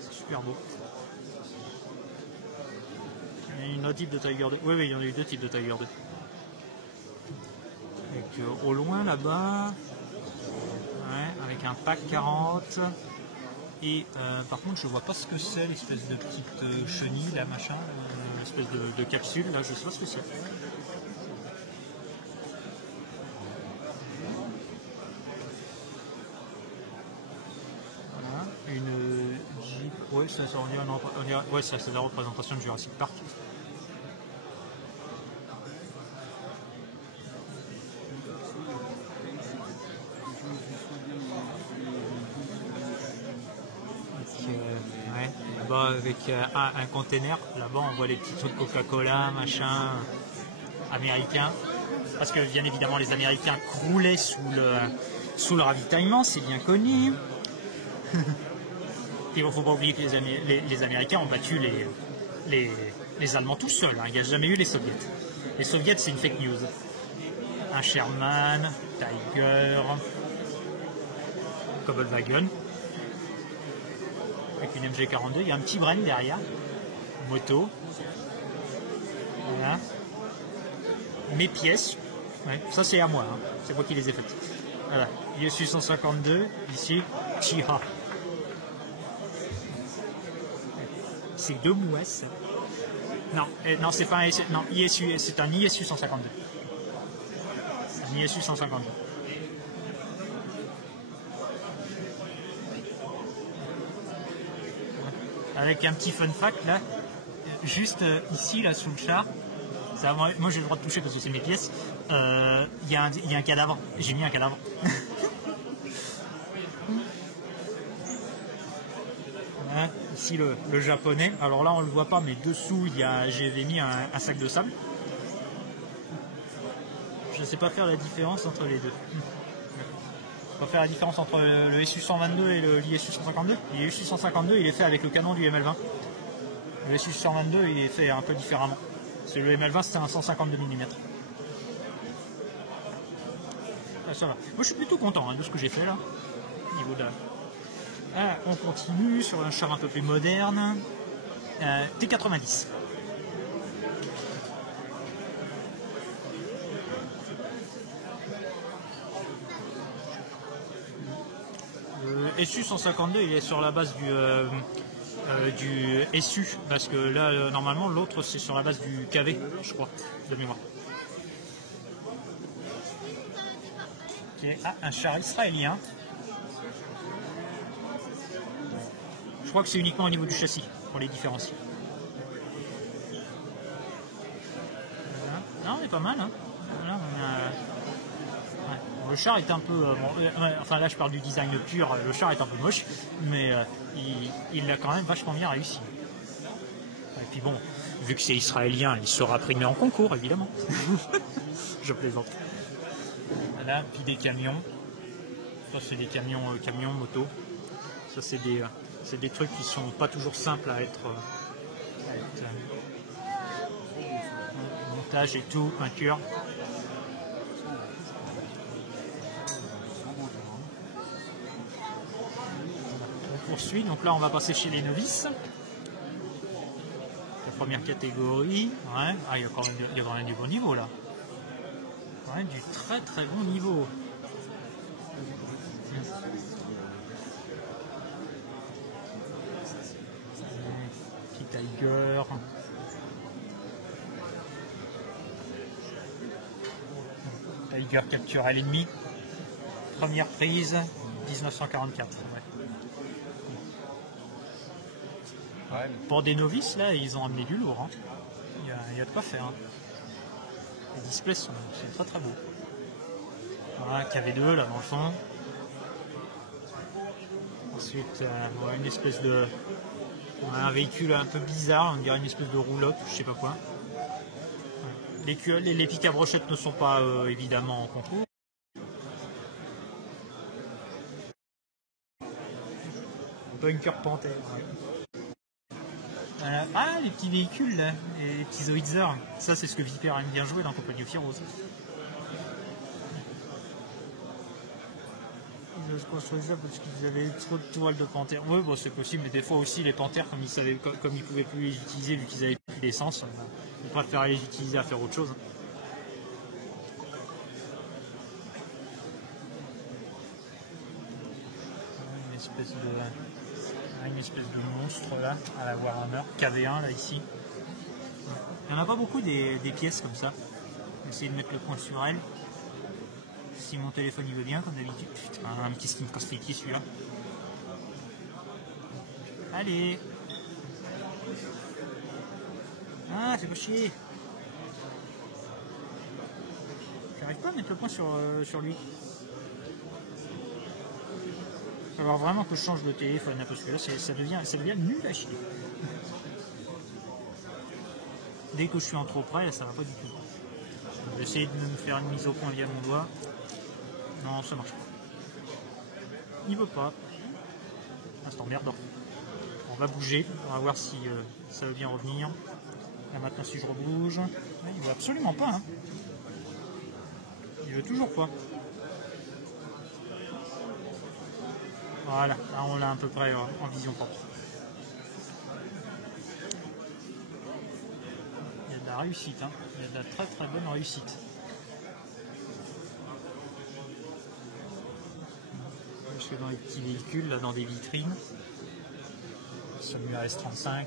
C'est super beau. Il y a une autre type de Tiger 2. Oui, il y en a eu deux types de Tiger 2. Donc, au loin là-bas, ouais, avec un pack 40. Et par contre, je vois pas ce que c'est, l'espèce de petite chenille, là, machin, l'espèce de capsule, là, je sais pas ce que c'est. Voilà, une Jeep, ouais, ça ouais, c'est la représentation de Jurassic Park. Avec un container, là-bas on voit les petits trucs Coca-Cola, machin, américains, parce que bien évidemment les Américains croulaient sous le ravitaillement, c'est bien connu. Il ne faut pas oublier que les Américains ont battu les Allemands tout seuls, hein. Il n'y a jamais eu les Soviets. Les Soviets c'est une fake news. Un Sherman, Tiger, Kobolwagen. Avec une MG42, il y a un petit Bren derrière, moto, voilà, mes pièces, ouais, ça c'est à moi, hein. C'est moi qui les ai faites, voilà, ISU 152, ici, Chiha, c'est deux mouesses, Non, c'est pas un ISU, non, ISU, c'est un ISU 152. Un ISU 152. Avec un petit fun fact là, juste ici là sous le char, ça, moi j'ai le droit de toucher parce que c'est mes pièces, il y a un cadavre, j'ai mis un cadavre. Voilà, ici le japonais, alors là on le voit pas mais dessous j'avais mis un sac de sable. Je ne sais pas faire la différence entre les deux. On va faire la différence entre le SU 122 et l'ISU 152. L'ISU 152 il est fait avec le canon du ML20. Le SU 122 il est fait un peu différemment. Parce que le ML20 c'était un 152 mm. Ah, ça va. Moi je suis plutôt content de ce que j'ai fait là. Au niveau de on continue sur un char un peu plus moderne. T90. Le SU 152 il est sur la base du SU parce que là normalement l'autre c'est sur la base du KV je crois de mémoire. Okay. Ah, un char israélien. Je crois que c'est uniquement au niveau du châssis pour les différencier. Voilà. Non mais pas mal hein. Voilà, le char est un peu... enfin là je parle du design pur, le char est un peu moche, mais il l'a quand même vachement bien réussi. Et puis bon, vu que c'est israélien, il sera primé en concours évidemment. Je plaisante. Voilà, puis des camions. Ça c'est des camions moto. Ça c'est des trucs qui sont pas toujours simples à être montage et tout, peinture. Poursuit, donc là on va passer chez les novices. La première catégorie, ouais. Ah, il y a quand même du bon niveau là. Ouais, du très très bon niveau. Petit Tiger. Tiger capture à l'ennemi. Première prise, 1944. Ouais. Ouais, pour des novices, là, ils ont amené du lourd. Hein. Il y a de quoi faire. Hein. Les displays sont très très beaux. Voilà, KV2 là dans le fond. Ensuite, une espèce de... un véhicule un peu bizarre, on dirait une espèce de roulotte, je sais pas quoi. Les pics à brochettes ne sont pas évidemment en concours. Bunker Panther. Ouais. Ah, les petits véhicules là, les petits Zoidzer, ça c'est ce que Viper aime bien jouer dans Compagnie of Heroes. Ils construisent ça parce qu'ils avaient trop de toiles de panthères. Oui, bon, c'est possible, mais des fois aussi les panthères, comme ils pouvaient plus les utiliser vu qu'ils avaient plus d'essence, ils préféraient les utiliser à faire autre chose. Une espèce de monstre là, à la Warhammer, KV1 là ici. Il n'y en a pas beaucoup des pièces comme ça. Essayer de mettre le point sur elle. Si mon téléphone il veut bien, comme d'habitude. Putain, un petit skin cosmétique celui-là. Allez. Ah, c'est pas chier. J'arrive pas à mettre le point sur lui. Il va falloir vraiment que je change de téléphone parce que là ça devient nul à chier. Dès que je suis en trop près, là, ça va pas du tout. Je vais essayer de me faire une mise au point via mon doigt. Non, ça marche pas. Il veut pas. Ah, c'est emmerdant. On va bouger, on va voir si ça veut bien revenir. Là maintenant si je rebouge. Il veut absolument pas. Hein. Il veut toujours pas. Voilà, là on l'a à peu près en vision propre. Il y a de la réussite, hein. Il y a de la très très bonne réussite. Je suis dans les petits véhicules, là dans des vitrines. Celui-là S35.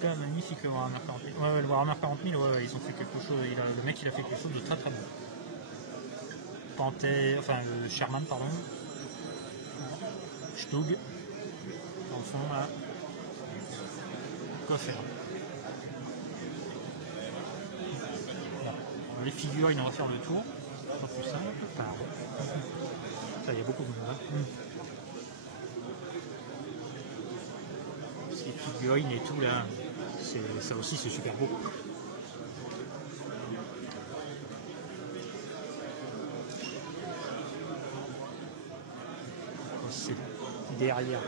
cas, magnifique le Warhammer 40 000. Ouais, le Warhammer 40 000, ouais, ils ont fait quelque chose. Le mec, il a fait quelque chose de très très bon. Sherman, pardon. Stug. Dans le fond, là. Quoi faire? Bon, les figurines, on va faire le tour. Pas plus simple. Ça, il y a beaucoup de monde. Hein. Ces figurines et tout, là, ça aussi, c'est super beau. C'est derrière.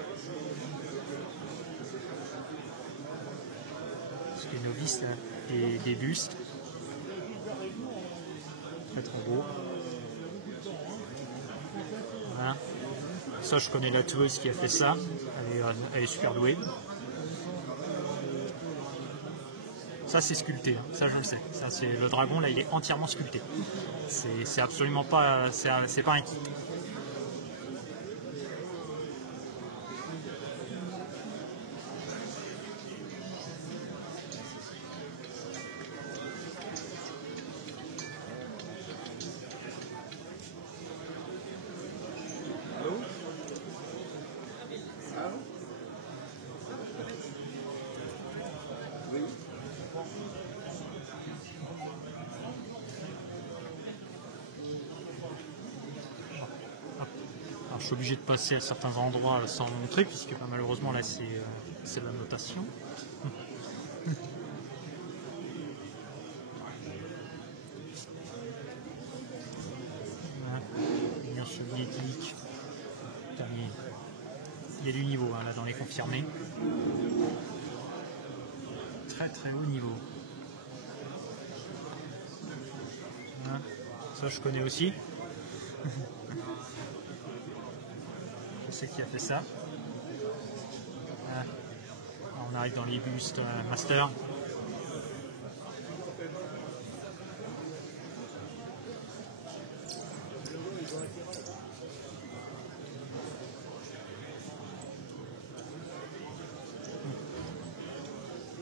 Parce que les novices, là, et des bustes. Très très beau. Voilà. Ça, je connais la tueuse qui a fait ça. Elle est super douée. Ça, c'est sculpté. Hein. Ça, je le sais. Ça, c'est le dragon, là, il est entièrement sculpté. C'est absolument pas... C'est pas un kit. Je suis obligé de passer à certains endroits sans montrer, puisque malheureusement là c'est la notation. L'Union soviétique. Il y a du niveau hein, là dans les confirmés. Très très haut niveau. Voilà. Ça je connais aussi. Je sais qui a fait ça. Voilà. On arrive dans les bustes master.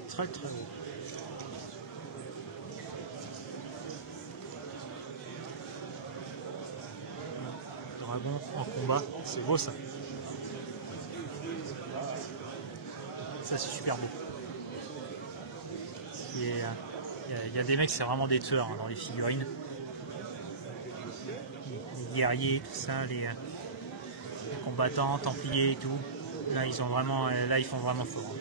Très très beau. Dragon en combat, c'est beau ça. Ça c'est super beau. Il y a des mecs, c'est vraiment des tueurs hein, dans les figurines. Les guerriers, tout ça, les combattants, templiers et tout. Là ils font vraiment fort.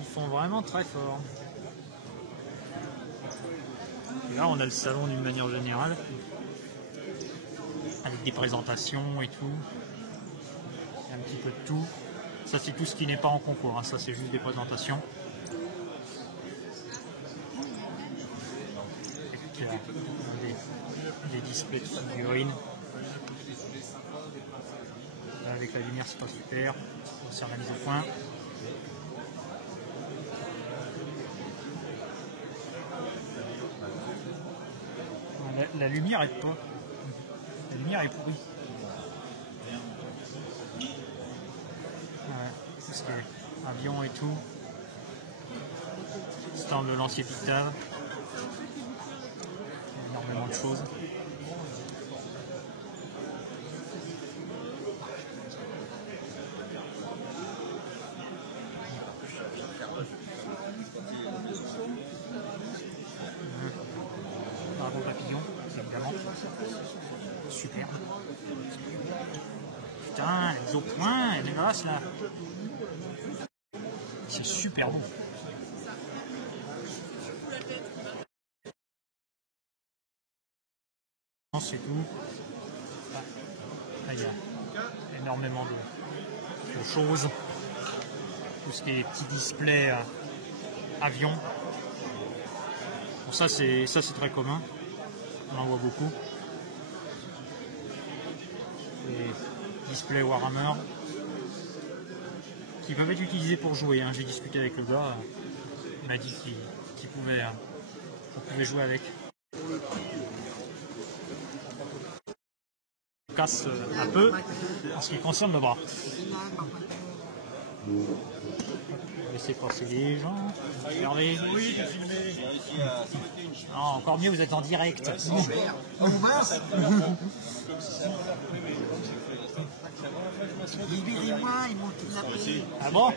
Ils font vraiment très fort. Et là on a le salon d'une manière générale. Avec des présentations et tout. Il y a un petit peu de tout. Ça c'est tout ce qui n'est pas en concours, hein. Ça c'est juste des présentations. Avec des displays de figurines. Là, avec la lumière c'est pas super. On s'organise au point. La lumière est pas. La lumière est pourrie. Ouais, tout ce qui est avion et tout. Stand de l'ancien Pictave. Énormément de choses. Dragon papillon, évidemment. Super. Putain, les au point, elle est grâce là. C'est super beau. C'est tout. Là, il y a énormément de choses. Tout ce qui est petits displays avions. Bon, ça c'est très commun. On en voit beaucoup. Les displays Warhammer qui peuvent être utilisés pour jouer. Hein. J'ai discuté avec le gars. Il m'a dit qu'il pouvait jouer avec. Casse un peu en ce qui concerne le bras. Laissez passer les gens. Hervé. Oui, j'ai filmé. Non, encore mieux, vous êtes en direct. Oh mince. Libérez-moi, ils m'ont kidnappé. Ah bon?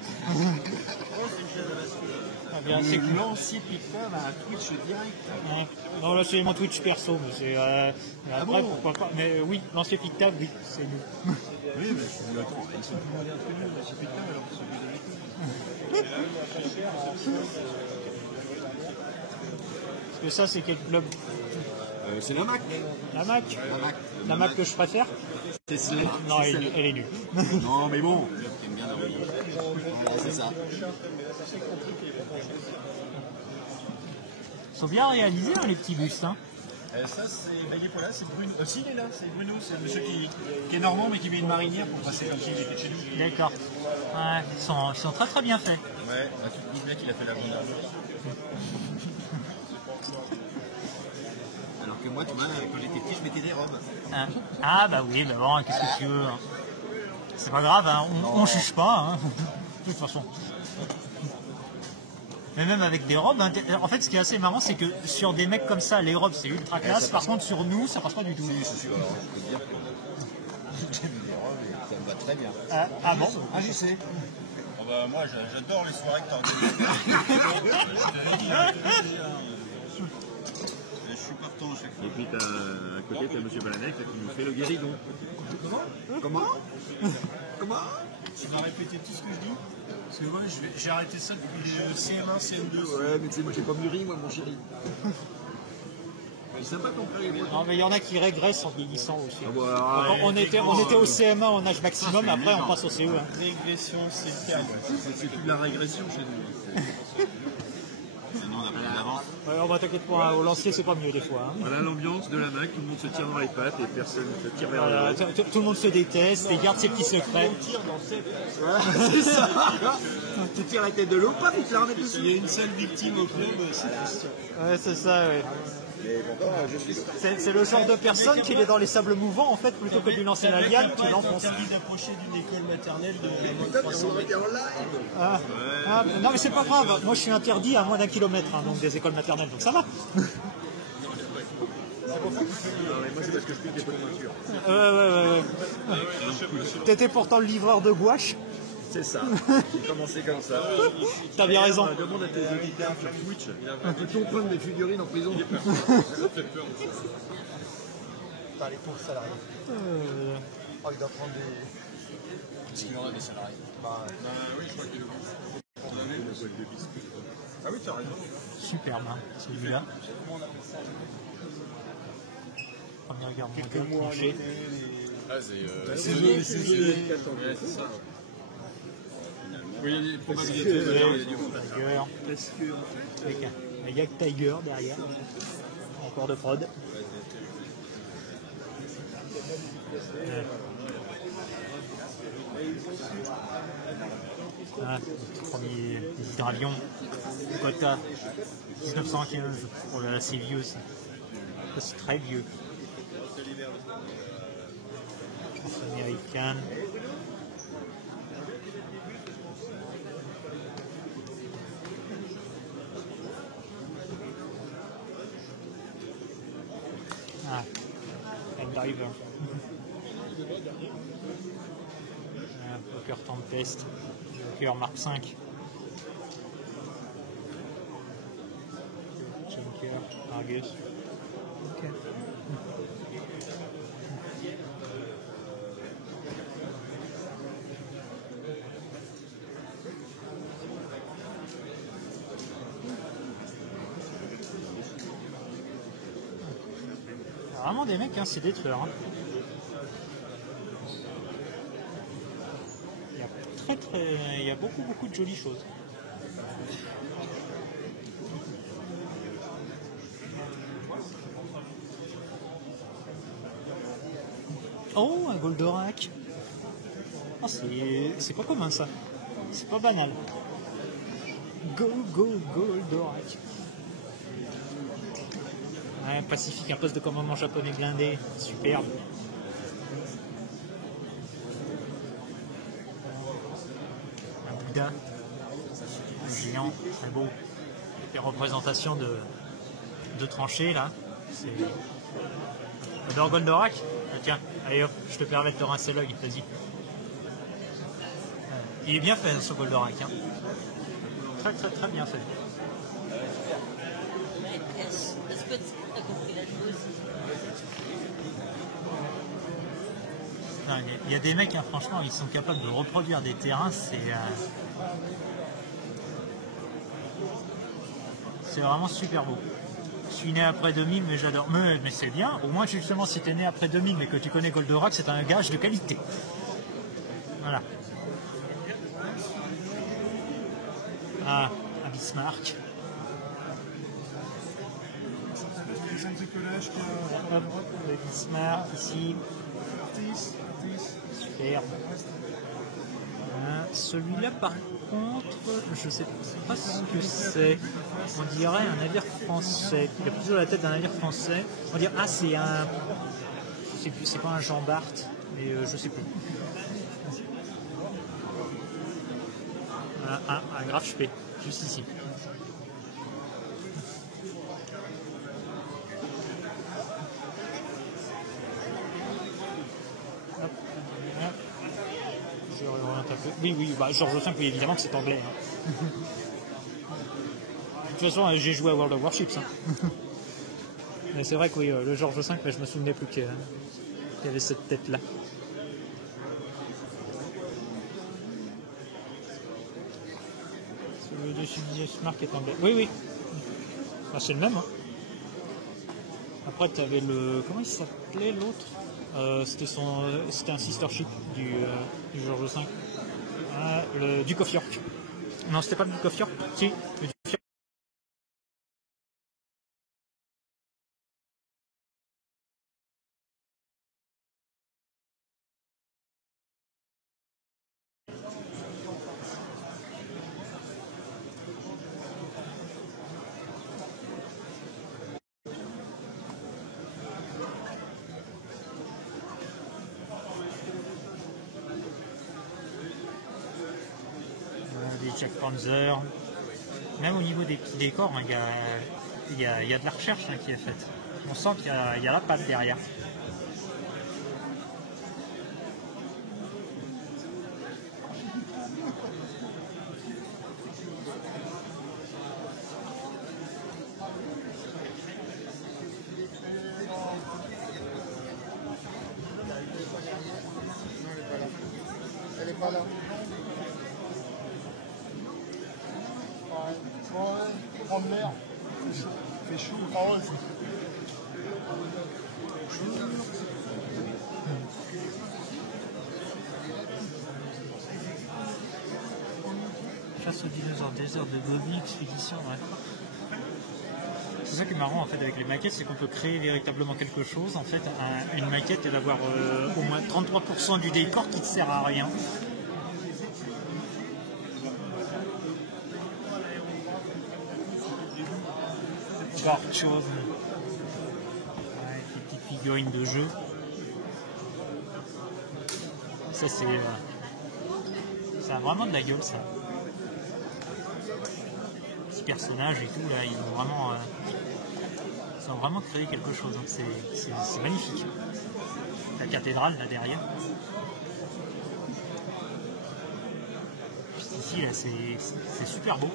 Ah bien, c'est cool. L'ancien Pictov à Twitch direct. Ouais. Non, là c'est mon Twitch perso, mais c'est. Après, bon pourquoi pas. Mais oui, l'ancien Pictave, oui, c'est nous. Oui, mais ils sont plus malins que nous, c'est Pictov, alors que c'est plus Parce que ça, c'est quel club? C'est la Mac. La Mac? La Mac que je préfère? Non, elle est nulle. Non, mais bon. Voilà, c'est ça. Ils sont bien réalisés, hein, les petits bustes. Hein. Ça, c'est Bayepola, c'est Bruno. Si, il est là, c'est Bruno, c'est un monsieur qui est normand, mais qui met une marinière pour passer comme s'il était chez nous. D'accord. Ouais, ils sont très très bien faits. Ouais, un truc de mec, il a fait la bonne. Alors que moi, tu vois, quand j'étais petit, je mettais des robes. Hein. Ah bah oui, bah bon, qu'est-ce que tu veux, hein. C'est pas grave, hein, on juge pas, hein. De toute façon. Mais même avec des robes, hein, en fait ce qui est assez marrant c'est que sur des mecs comme ça, les robes c'est ultra classe, par contre sur nous ça passe pas du tout. Si, alors je peux te dire que j'aime les robes et ça me va très bien. Ah bon? Ah, j'y sais. Oh bah, moi, j'adore les soirées que t'as Je suis partant à chaque fois. Et puis à côté, t'as Monsieur Balanec qui nous fait le guéridon. Comment Tu vas répéter tout ce que je dis? Parce que moi, j'ai arrêté ça depuis le CM1, CM2. Ouais, mais tu sais, moi j'ai pas mûri, moi, mon chéri. C'est sympa ton frère. Non mais il y en a qui régressent en vieillissant aussi. Ah, bah, alors, Donc, on était au CM1 en âge maximum, après on passe au CE1. Régression, c'est le calme. C'est plus de la régression chez nous. Sinon, on a pris de l'avance. Ouais, on va t'inquiète pas, au lancier c'est pas mieux des fois. Hein. Voilà l'ambiance de la Mac, tout le monde se tire dans les pattes et personne ne se tire vers Voilà, le haut. tout le monde se déteste et garde ses petits secrets. c'est ça. Tu tires la tête de l'eau, pas vite, là, on est dessus. Il y a une seule victime au club, c'est Christian. Ouais, c'est ça, ouais. Mais pourtant, je suis. C'est le genre de personne qui est dans les sables mouvants en fait, plutôt que de lui lancer la liane, tu l'enfonces. interdit d'approcher d'une école maternelle de moins de Putain, 300 on mètres. était en live. Non mais c'est pas grave, moi je suis interdit à moins d'1 kilomètre, hein, donc des écoles maternelles, donc ça va. Non, mais moi, c'est parce que je pique des pots de peinture. Ouais. T'étais pourtant le livreur de gouache, C'est ça. J'ai commencé comme ça. t'as bien raison. Demande à tes auditeurs sur Twitch. Peut-on prendre des figurines en prison? Putain, les pauvres salariés. Oh, il doit prendre des. Parce qu'il y en a des salariés. Bah, oui, je crois qu'il est Ah oui, t'as raison. Superbe, hein, celui-là. Première guerre mondiale tranchée. Ah, c'est. C'est ça. Oui, il y a des probabilités de Tiger, Est-ce que. avec un gag Tiger derrière. Encore de prod. Ah, premier hydravion, Kota, 1915. Oh là là, c'est vieux ça. Ça, c'est très vieux. France américaine. Ah, Diver. Walker Tempest, Walker Mark 5. Junker, Argus. Ok. Vraiment des mecs, hein, c'est des tueurs. Hein. Il y a beaucoup de jolies choses. Oh, un Goldorak. Oh, c'est pas commun ça. C'est pas banal. Goldorak. Ouais, Pacifique, un poste de commandement japonais blindé. Superbe. Bouddha, géant, très beau. Les représentations de tranchées là. C'est... T'adores Goldorak? Tiens, allez hop, je te permets de te rincer l'œil, vas-y. Il est bien fait ce Goldorak. Hein. Très très très bien fait. Il y a des mecs, hein, franchement, ils sont capables de reproduire des terrains, c'est vraiment super beau. Je suis né après 2000, mais j'adore. Mais c'est bien, au moins justement, si tu es né après 2000 mais que tu connais Goldorak, c'est un gage de qualité. Voilà. Ah, un Bismarck. Hop, le Bismarck ici. Superbe. Celui-là, par contre, je sais pas ce que c'est. On dirait un navire français. Il a plutôt la tête d'un navire français. On dirait, ah, c'est un. Je sais plus, c'est pas un Jean Bart, mais je sais plus. Un Graf Spee, juste ici. Oui, bah, George V, oui, évidemment que c'est anglais. Hein. De toute façon, j'ai joué à World of Warships. Hein. Mais c'est vrai que oui, le George V, je me souvenais plus qu'il y avait cette tête-là. Celui dessus de Bismarck est anglais. Oui. Enfin, c'est le même. Hein. Après, tu avais le... Comment il s'appelait l'autre? C'était un sister ship du George V. Le Duke of York. Non, c'était pas le Duke of York. Si, le Duke of York. Jack Panzer. Même au niveau des petits décors, hein, il y a de la recherche hein, qui est faite. On sent qu'il y a la patte derrière. Elle n'est pas là. Prendre l'air, fait chaud. Ah ouais, Chasse aux dinosaures, désert de Gobi, expédition, ouais. C'est ça qui est marrant en fait avec les maquettes, c'est qu'on peut créer véritablement quelque chose. En fait, une maquette, elle va avoir au moins 33% du décor qui ne sert à rien. Autre chose. Ouais, des petites figurines de jeu. Ça c'est. Ça a vraiment de la gueule ça. Ces personnages et tout là, ils ont vraiment créé quelque chose. Hein. C'est magnifique. La cathédrale là derrière. Juste ici là, c'est super beau.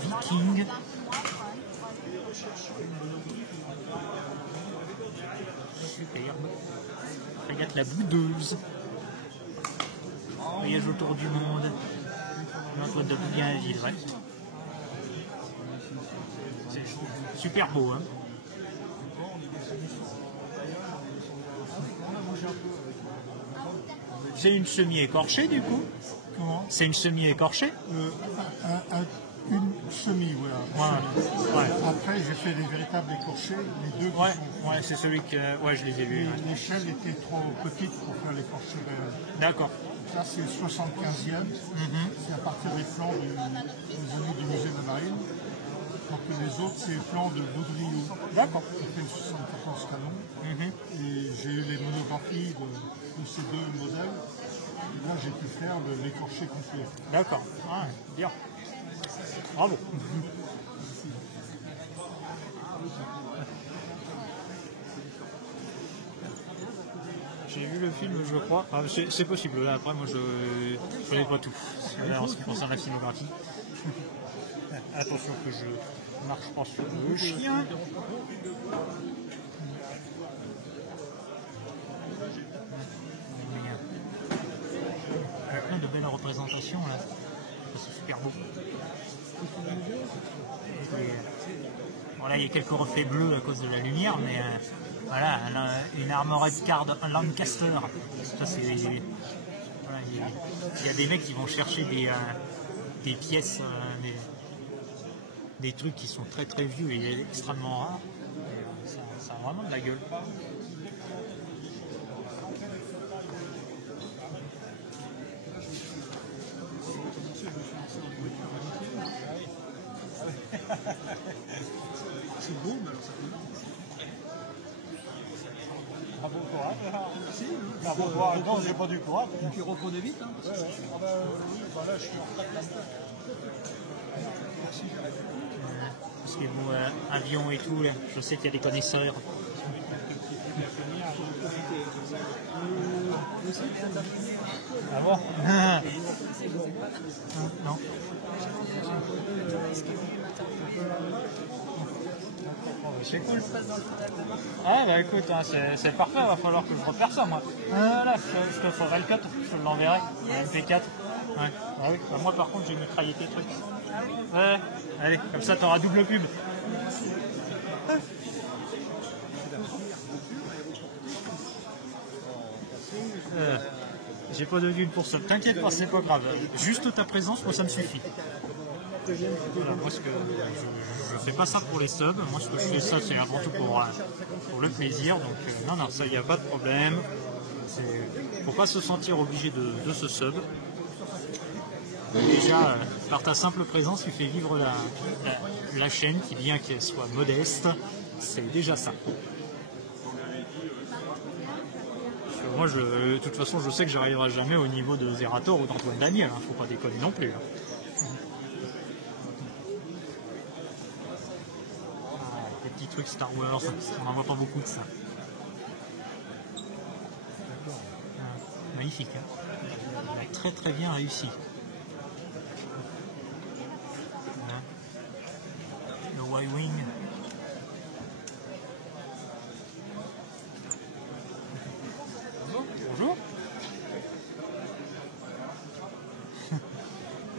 Viking. Superbe. Regarde la boudeuse. Voyage autour du monde. L'Antoine de Bougainville, ouais. C'est super beau, hein. C'est une semi-écorchée du coup. Comment? C'est une semi-écorchée. Une semi, voilà. Ouais. Après, j'ai fait des véritables écorchés, les deux qui sont... Ouais, c'est celui que... Ouais, je les ai vus. L'échelle était trop petite pour faire l'écorché réel. D'accord. là c'est le 75e. C'est à partir des plans des années du musée de la Marine. Donc les autres, c'est le plan de Boudriou. D'accord. Qui fait le 74 canons. Et j'ai eu les monographies de ces deux modèles. Et là, j'ai pu faire l'écorché complet. D'accord. Ah, bien. Bravo. J'ai vu le film, je crois. Ah, c'est possible. Là, après, moi, je connais pas tout. Là, en ce qui concerne la filmographie. Attention que je marche pas sur le chien. Il y a plein de belles représentations là. C'est super beau. Voilà, il y a quelques reflets bleus à cause de la lumière, mais voilà, une Armored Car Lancaster. Ça, c'est, voilà, il y a des mecs qui vont chercher des pièces, des trucs qui sont très très vieux et extrêmement rares. Et, ça a vraiment de la gueule. C'est beau, mais alors ça peut. Bravo courage. Si, bravo courage. Non, j'ai pas du courage. Tu reprenais vite, hein. Voilà, je suis en train de Parce que bon, avion et tout, là, je sais qu'il y a des connaisseurs. Ah bon? Non. C'est cool. Ah bah écoute, hein, c'est parfait, il va falloir que je repère ça moi. Là, je te ferai le cut, je te l'enverrai. MP4. Ouais. Ah oui. Bah, moi par contre j'ai mitraillé tes trucs. Ouais, allez, comme ça t'auras double pub. J'ai pas de vue pour ça. T'inquiète pas, c'est pas grave. Juste ta présence, moi ça me suffit. Voilà, moi je fais pas ça pour les subs. Moi ce que je fais ça c'est avant tout pour le plaisir. Donc non, ça y a pas de problème. Faut pas se sentir obligé de ce sub. Déjà, par ta simple présence, tu fais vivre la chaîne, qui bien qu'elle soit modeste, c'est déjà ça. Moi, de toute façon, je sais que j'arriverai jamais au niveau de Zerator ou d'Antoine Daniel. Hein, faut pas déconner non plus. Hein. Les petits trucs Star Wars, on n'en voit pas beaucoup de ça. Magnifique. Hein. Il a très très bien réussi. Le Y-Wing. Bonjour.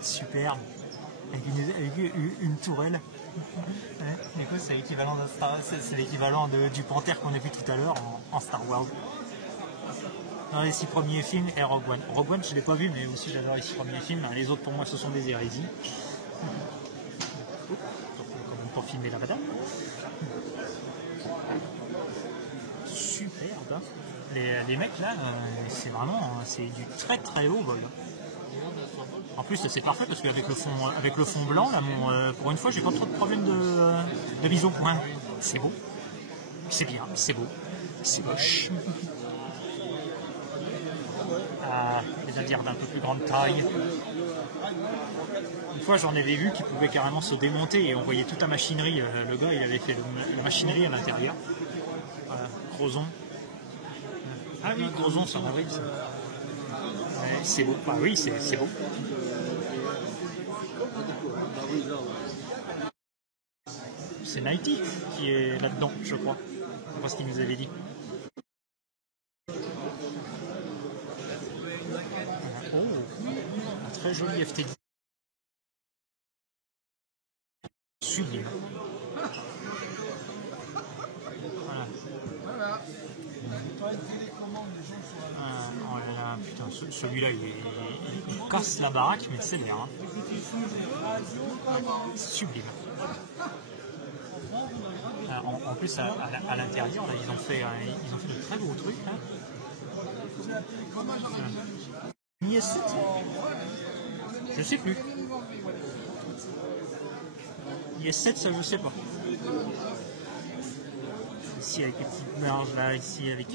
Superbe. Avec une tourelle. Du coup, c'est l'équivalent c'est l'équivalent du panthère qu'on a vu tout à l'heure en Star Wars. Dans les 6 premiers films et Rogue One. Rogue One, je ne l'ai pas vu, mais aussi j'adore les 6 premiers films. Les autres, pour moi, ce sont des hérésies. Quand même pas filmer la madame. Superbe. Les mecs là, c'est vraiment c'est du très très haut vol. En plus c'est parfait parce qu'avec le fond blanc là, pour une fois j'ai pas trop de problème de vision. Ouais, c'est beau, c'est bien, c'est beau, c'est moche. C'est-à-dire d'un peu plus grande taille. Une fois j'en avais vu qui pouvait carrément se démonter et on voyait toute la machinerie. Le gars il avait fait la machinerie à l'intérieur. Voilà, Crozon. Ah oui, Crozon, ça m'abrite. C'est beau. Ah oui, c'est beau. C'est Nighty qui est là-dedans, je crois. Je vois ce qu'il nous avait dit. Oh, un très joli FT10. Sublime. Voilà. Oh là là, putain, celui-là il casse la baraque, mais c'est bien. Hein. Sublime. En plus, à l'intérieur, là, ils ont fait de très beaux trucs. Là. IS7 je sais plus. IS7 ça je sais pas. Ici avec les petites barges là, ici avec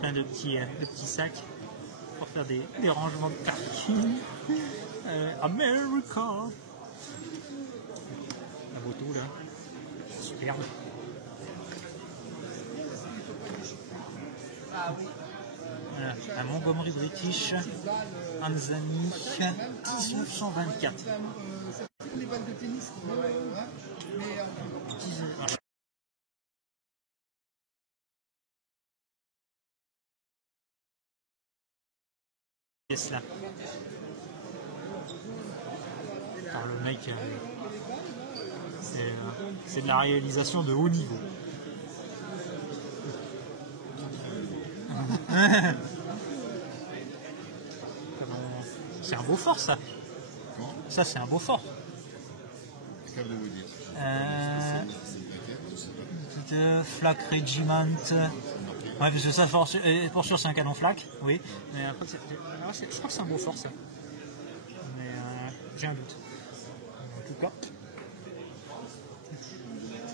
plein de petits sacs pour faire des rangements de parking. America. La moto là, superbe. Voilà, la Montgomery British Anzani 1924. Les balles de tennis, Pièce là. Alors le mec, c'est de la réalisation de haut niveau. C'est un beau fort ça. Ça c'est un beau fort. De Flak Regiment. Ouais, parce que ça, pour sûr, c'est un canon flak, oui. Mais après, je crois que c'est un beau fort, ça. Mais j'ai un doute. En tout cas.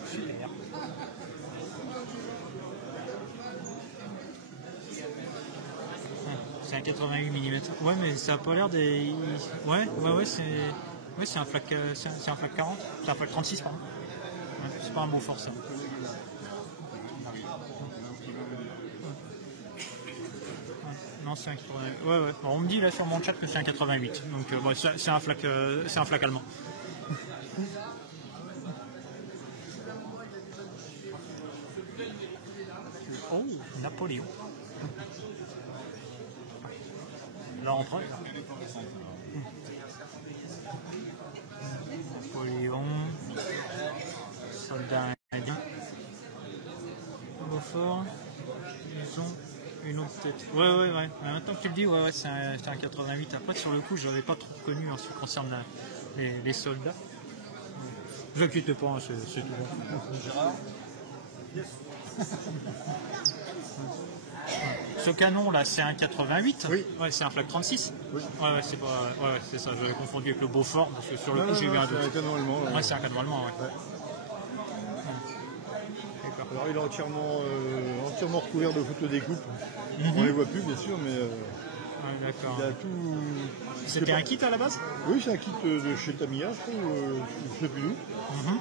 Super. C'est un 88 mm. Ouais, mais ça a pas l'air des. Ouais, c'est un flak. C'est un flak 40. C'est un flak 36, pardon. Ouais, c'est pas un beau fort, ça. Non, c'est un 88. Ouais. Bon, on me dit là sur mon chat que c'est un 88. Donc c'est un flak allemand. Oh, Napoléon. Là on prend. Napoléon. Soldat indien. Beaufort. Ils ont une autre tête. Ouais. Mais maintenant que tu le dis, ouais, c'est un 88. Après, sur le coup, je n'avais pas trop connu en ce qui concerne les soldats. Ne vous inquiétez pas, hein, c'est tout bon. Gérard. Ce canon là, c'est un 88. Oui. Ouais, c'est un flak 36. Oui. Ouais, c'est pas. Ouais, c'est ça. J'avais confondu avec le Beaufort parce que sur le coup, j'ai eu un doute. C'est un canon allemand. Ouais, c'est un canon allemand. Ouais. Alors il est entièrement recouvert de photos découpes. On les voit plus bien sûr, mais d'accord. il a tout. C'était un kit à la base? Oui, c'est un kit de chez Tamiya, je trouve, je sais plus où.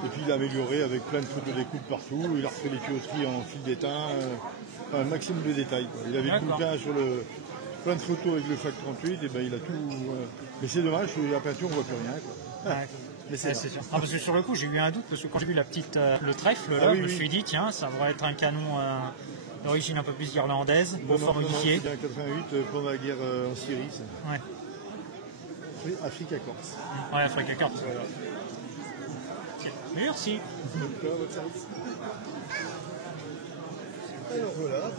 Et puis il a amélioré avec plein de photos découpes partout. Il a refait les tuyauteries en fil d'étain, un maximum de détails. Quoi. Il avait tout le cas sur plein de photos avec le FAC 38, et ben il a tout. Mais c'est dommage, la peinture on voit plus rien. Quoi. Mais c'est sûr. Parce que sur le coup, j'ai eu un doute, parce que quand j'ai vu le trèfle, là, je me suis dit, tiens, ça devrait être un canon d'origine un peu plus irlandaise, Beaufort modifié. C'est un 88 pendant la guerre en Syrie. Ça. Ouais. Oui, Africa Corse. Ouais, Africa Corse. Voilà. Merci. Alors voilà,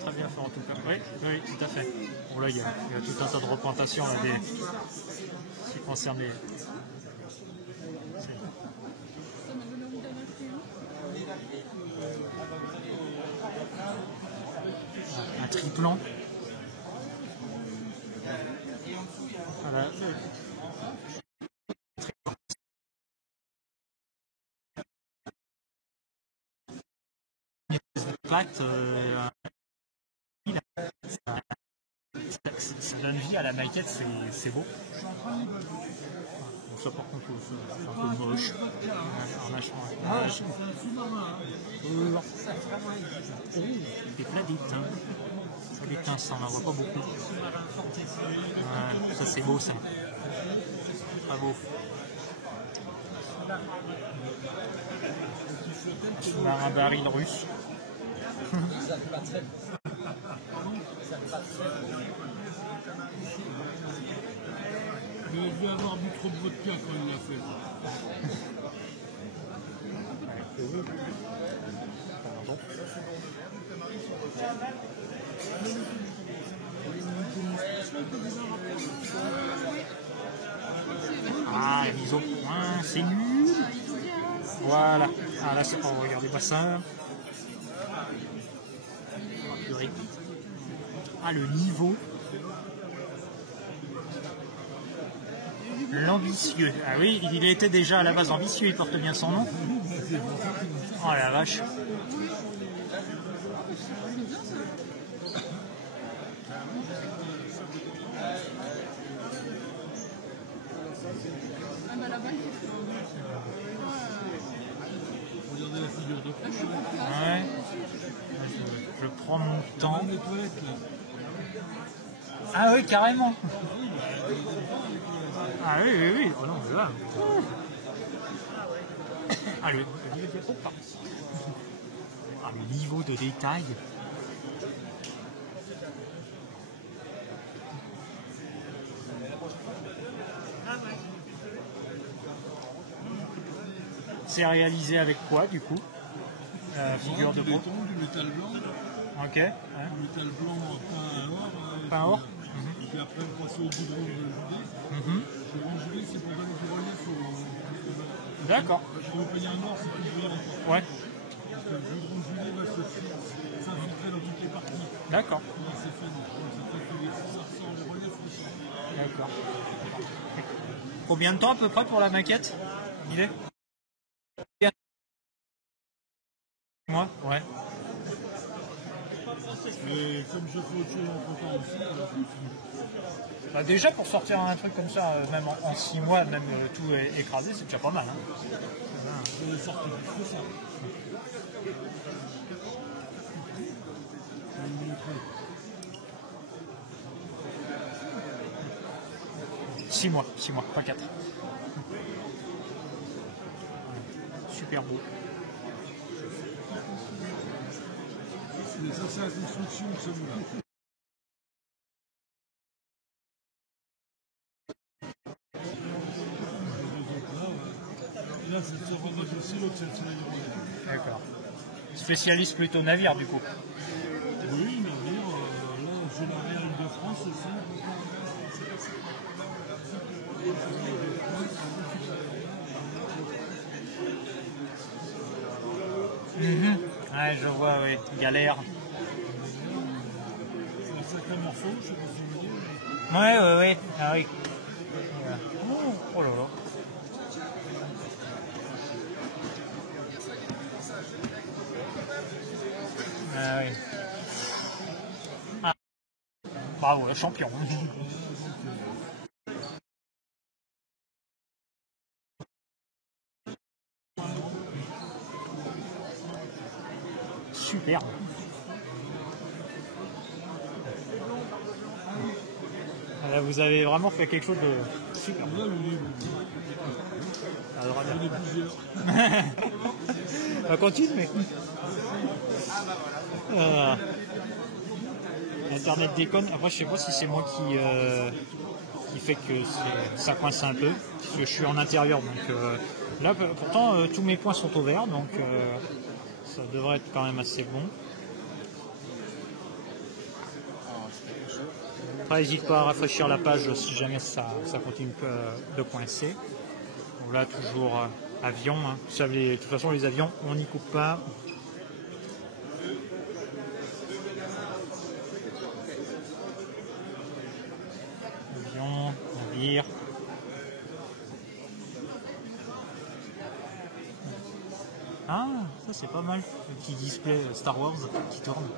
très bien fait en tout cas. Oui, tout à fait. Bon, là, il y a tout un tas de représentations là, qui concernent les. Un triplan. Voilà. Plaque, ça donne vie à la maquette, c'est beau. Bon, ça par contre c'est un peu moche. Des plats d'étain. Ça d'étain, ça on n'en voit pas beaucoup. Ça c'est beau ça. Pas beau. Un baril russe. Il devait avoir bu trop de vodka quand il l'a fait. Ah, la mise au point, c'est nul. Voilà. Ah là, oh, regardez-moi ça. Ah, le niveau. L'ambitieux. Ah oui, il était déjà à la base ambitieux, il porte bien son nom. Oh la vache. Ah bah là-bas, il fait chaud. Regardez la figure de proue. Ouais. Je prends mon temps. Les toilettes là. Ah oui, carrément. Ah oui, oui, oui. Oh non, je vois. Ah, le niveau de détail. C'est réalisé avec quoi, du coup? Figure de Du proue. béton, du métal blanc. Ok. Ouais. Du métal blanc peint à or. Peint or. Et puis après, on passe au goudron de Judée. Mhm. Le goudron de Judée, c'est pour donner du relief au. D'accord. Quand vous payez un or, c'est plus brillant encore. Ouais. Parce que le goudron de Judée va s'infiltrer dans toutes les parties. D'accord. Là, c'est fait. Donc ça fait que ça ressort, le relief ressort. D'accord. Combien de temps à peu près pour la maquette? Il est moi? Ouais. Mais comme je fais autre chose entre temps aussi, alors Bah déjà pour sortir un truc comme ça, même en 6 mois, même tout écrasé, c'est déjà pas mal. Hein. je vais sortir plus que ça. 6 mois, pas 4. Super beau. Mais ça, c'est la construction de celui-là. Là, c'est le sauvage aussi, l'autre, c'est le soleil relief. D'accord. Spécialiste plutôt navire du coup. Oui, navire, là, j'ai la Real de France aussi. Ouais, je vois, oui. Galère. C'est un sacré morceau, je sais pas si vous voyez. Ouais. Ah oui. Oh là là. Ah oui. Ah. Bravo, le champion. Super. Là, vous avez vraiment fait quelque chose de super. Là, le livre, Alors, il y en a plusieurs. on continue, mais. Internet déconne. Après, je sais pas si c'est moi qui fait que ça coince un peu, parce que je suis en intérieur. Donc là, pourtant, tous mes points sont au vert, donc ça devrait être quand même assez bon. Après, n'hésite pas à rafraîchir la page si jamais ça continue de coincer. Donc là, toujours avion. Hein. Vous savez, de toute façon, les avions, on n'y coupe pas. Avion, navire. Ah, ça c'est pas mal. Le petit display Star Wars qui tourne.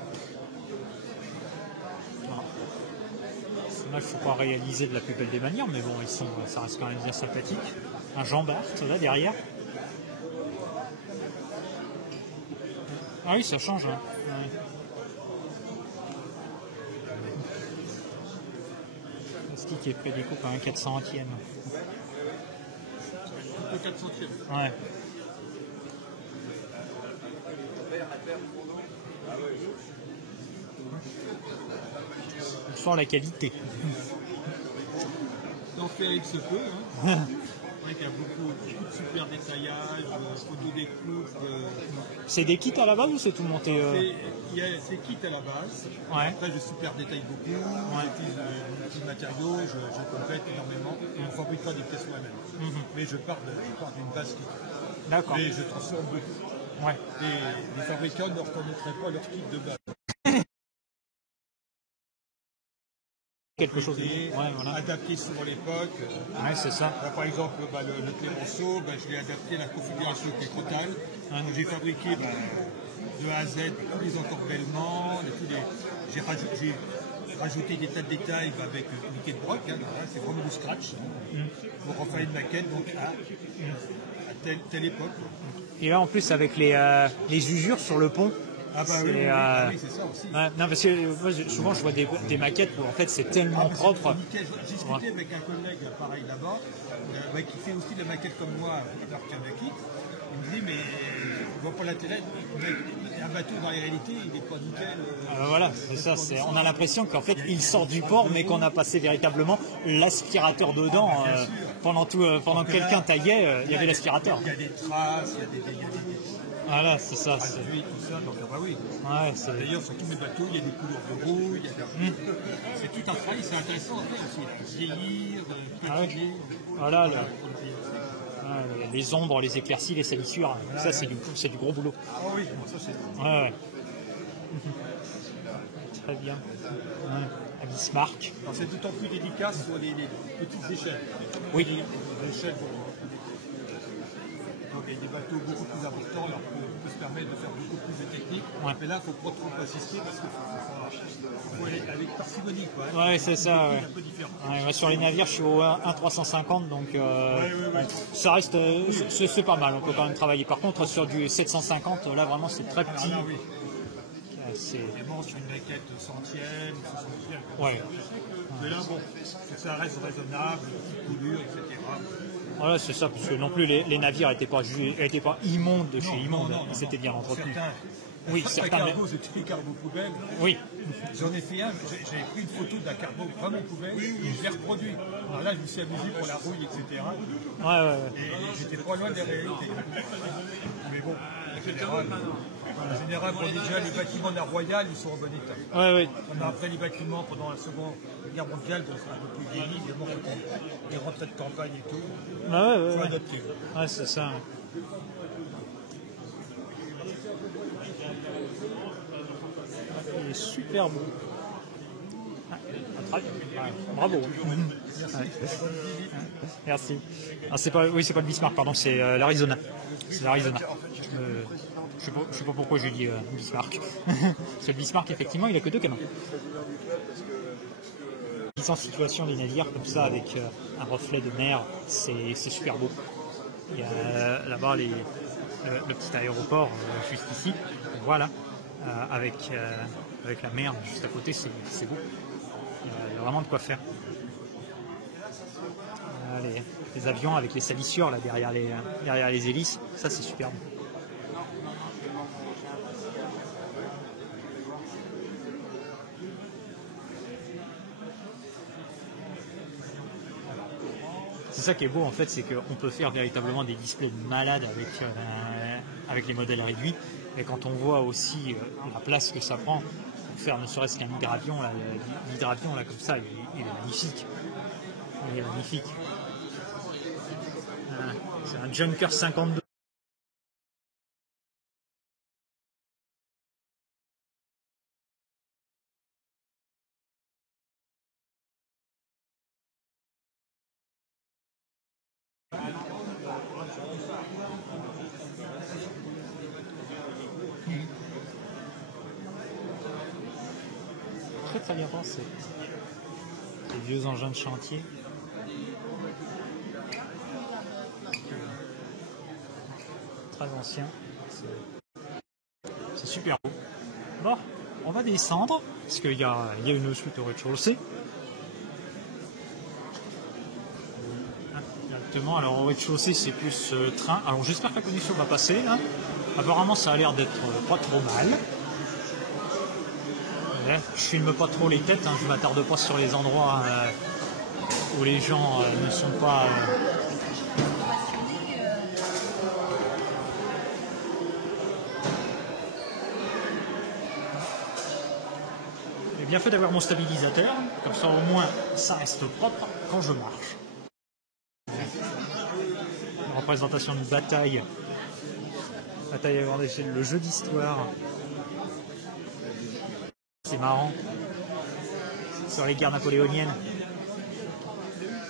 Là, il ne faut pas réaliser de la plus belle des manières, mais bon, ça reste quand même bien sympathique. Un Jean Bart, là, derrière. Ah oui, ça change. Hein. Ouais. Le stick est prédécoupe à un 400e. Le 400e. Ouais. On sent la qualité. D'en faire avec ce peu, hein. C'est vrai qu'il y a beaucoup de super détaillage, photos des coupes. C'est des kits à la base ou c'est tout monté C'est kit à la base. Ouais. Après, je super détaille beaucoup. J'utilise des matériaux, je complète énormément. On ne fabrique pas des pièces moi-même. Mais je pars d'une base kit. D'accord. Et je transforme beaucoup. Ouais. Et les fabricants ne reconnaîtraient pas leur kit de base. quelque chose. Adapté, Ouais, voilà. adapté selon l'époque. Ouais, c'est ça. Là, par exemple, le Clémenceau, je l'ai adapté à la configuration électrotale. Donc, j'ai fabriqué de A à Z tous les encorbellements, j'ai rajouté des tas de détails avec une quai de broc. C'est vraiment du scratch. Pour refaire une maquette donc, à telle époque. Et là, en plus, avec les usures sur le pont. Ah bah oui, c'est ça aussi. Non, parce que moi, souvent, je vois des maquettes où en fait, c'est tellement propre. J'ai discuté avec un collègue pareil là-bas, qui fait aussi de la maquette comme moi, alors Kawasaki. Il me dit, mais je vois pas l'intérêt. Un bateau, dans la réalité, il n'est pas nickel. Voilà, c'est ça. On a l'impression qu'en fait, il sort du port, mais qu'on a passé véritablement l'aspirateur dedans. Pendant que quelqu'un taillait, il y avait l'aspirateur. Il y a des traces, il y a des voilà, c'est ça. tout ça, donc oui. Ouais, d'ailleurs, sur tous mes bateaux, il y a des couleurs de rouille, c'est tout un travail, c'est intéressant en fait aussi. Vieillir, patiner. Voilà, les ombres, les éclaircies, les salissures, ça c'est du gros boulot. Ah oui, ça c'est. Ouais. Très bien. Ouais. À Bismarck. C'est d'autant plus délicat sur les petites échelles. Oui. Les échelles, donc il y a des bateaux beaucoup plus importants, alors on peut se permettre de faire beaucoup plus de technique. Ouais. Mais là, il ne faut pas trop insister parce qu'il faut aller avec parcimonie. Ouais, c'est ça. Ouais. Un peu différent. Ouais, sur les navires, je suis au 1,350, donc ça reste, c'est pas mal, on peut quand même travailler. Par contre, sur du 750, là vraiment c'est très petit. Là, oui. C'est bon sur une maquette centième, 60e. Ouais. Mais là, bon, ça reste raisonnable, petite coulure, etc. Voilà, c'est ça, parce que non plus les navires n'étaient pas immondes de chez immondes, c'était bien entretenus. Oui, certains. Cargo, c'était des cargos poubelles. Oui. J'en ai fait un, j'avais pris une photo d'un cargo vraiment poubelle et je l'ai reproduit. Alors là, je me suis amusé pour la rouille, etc. Ouais. Et j'étais pas loin des réalités. Mais bon, en général, bon, déjà, les bâtiments de la Royale, ils sont en bon état. Ouais. Après les bâtiments, pendant la Seconde Guerre mondiale, c'est un peu plus vieilli, évidemment, les rentrées de campagne et tout. Ouais. Adopté. Ouais, c'est ça. Il est super beau. Bravo. Merci. Ah, c'est pas le Bismarck, pardon, c'est l'Arizona. C'est l'Arizona. Je sais pas pourquoi j'ai dit Bismarck. Parce que le Bismarck, effectivement, il a que 2 canons. Mise en situation des navires comme ça, avec un reflet de mer, c'est super beau. Il y a là-bas le petit aéroport juste ici. Voilà. Avec la mer juste à côté, c'est beau. Il y a vraiment de quoi faire. Les avions avec les salissures là, derrière les hélices, ça c'est superbe. C'est ça qui est beau en fait, c'est qu'on peut faire véritablement des displays de malades avec les modèles réduits. Et quand on voit aussi la place que ça prend pour faire ne serait-ce qu'un hydravion, l'hydravion là comme ça, il est magnifique. Il est magnifique. C'est un Junker 52. Très bien pensé. Les vieux engins de chantier. Très ancien. C'est super beau. Bon, on va descendre parce qu'il y a une suite au rez-de-chaussée. Directement, alors au rez-de-chaussée c'est plus train. Alors j'espère que la connexion va passer. Hein. Apparemment ça a l'air d'être pas trop mal. Ouais, je filme pas trop les têtes, hein, je m'attarde pas sur les endroits où les gens ne sont pas. J'ai bien fait d'avoir mon stabilisateur, comme ça au moins ça reste propre quand je marche. Une représentation d'une bataille à grande échelle, le jeu d'histoire. C'est marrant. sur les guerres napoléoniennes.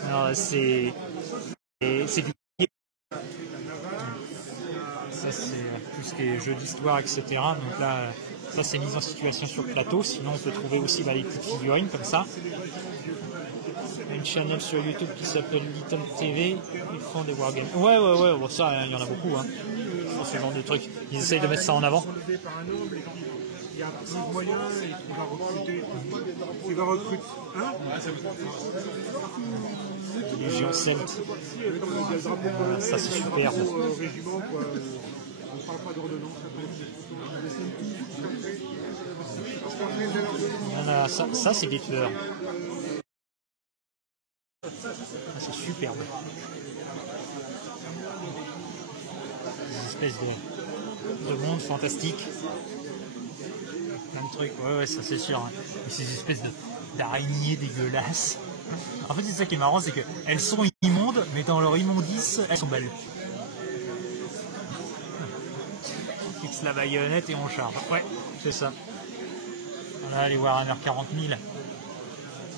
Alors c'est du... Ça c'est tout ce qui est jeux d'histoire, etc. Donc là, ça c'est mise en situation sur plateau. Sinon on peut trouver aussi les petites figurines comme ça. Une chaîne sur YouTube qui s'appelle Little TV, ils font des wargames. Ouais, bon, ça, il y en a beaucoup, hein. Pour ce genre de trucs. Ils essayent de mettre ça en avant. Il y a un moyen et on va recruter. Tu vas recruter. Hein? Légion Celte. Ça, c'est superbe. Régiment, quoi. On ne parle pas d'ordonnance. Ça c'est des tueurs. C'est superbe. Des espèces de monde fantastique. Plein de trucs, ouais, ça c'est sûr. Hein. Et ces espèces d'araignées dégueulasses. En fait, c'est ça qui est marrant, c'est qu'elles sont immondes, mais dans leur immondice, elles sont belles. On fixe la baïonnette et on charge. Ouais, c'est ça. On va aller voir un R40 000.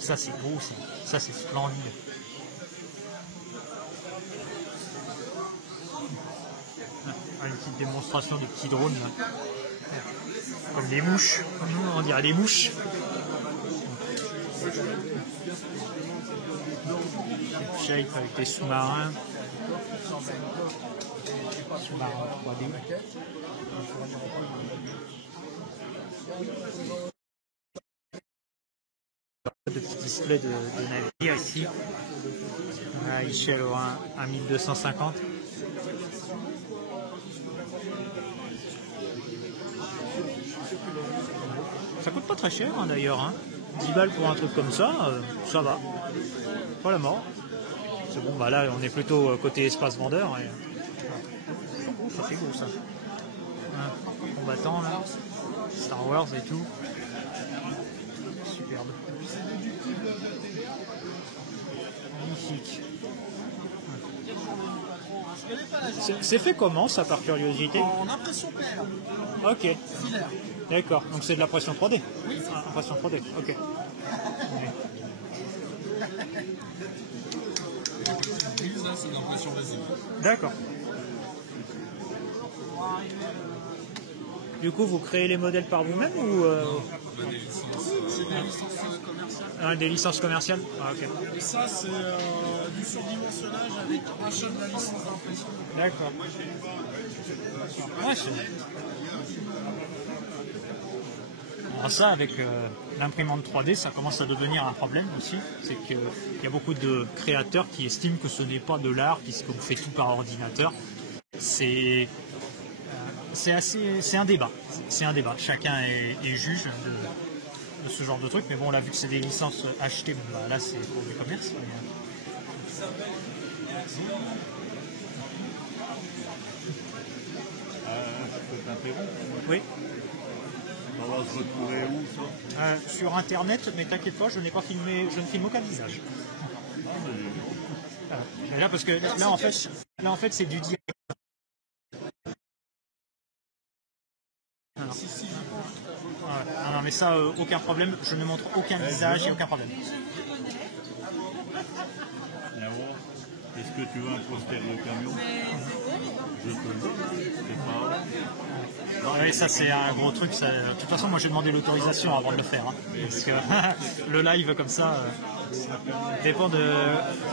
Ça c'est beau, ça c'est splendide. Une petite démonstration des petits drones là. Comme des mouches, on dirait des mouches. Shape avec des sous-marins. Sous-marins 3D. De petits displays de navires ici. À échelle 1 1250. Ça coûte pas très cher hein, d'ailleurs. Hein. 10 balles pour un truc comme ça, ça va. Pas la mort. C'est bon, bah là on est plutôt côté espace vendeur. Et... ça fait beau ça. Combattant là. Star Wars et tout. Superbe. Magnifique. C'est fait comment ça par curiosité? En impression paire. Ok. Filaire. D'accord, donc c'est de la pression 3D. Oui. Ah, impression 3D, ok. Ça, c'est l'impression basique. D'accord. Du coup, vous créez les modèles par vous-même ou Des licences. C'est des licences commerciales. ah, des licences commerciales? Ah, ok. Et ça, c'est du surdimensionnage avec achat de la licence d'impression. D'accord. Ouais, c'est... Alors ça, avec l'imprimante 3D, ça commence à devenir un problème aussi. C'est qu'il y a beaucoup de créateurs qui estiment que ce n'est pas de l'art, puisqu'on fait tout par ordinateur. C'est un débat. C'est un débat. Chacun est juge de ce genre de truc. Mais bon, là, vu que c'est des licences achetées, bon, bah, là, c'est pour du commerce. Je peux t'interrompre. Oui. On va se retrouver où ça? Sur internet, mais t'inquiète pas, je n'ai pas filmé, je ne filme aucun visage. Mais là, parce que là en fait c'est du direct. Non, mais ça, aucun problème, je ne montre aucun visage et aucun problème. Est-ce que tu veux un poster de camion? Je peux. C'est pas... Oui, ça c'est un gros truc. Ça... De toute façon, moi j'ai demandé l'autorisation avant de le faire. Hein, parce que le live comme ça dépend de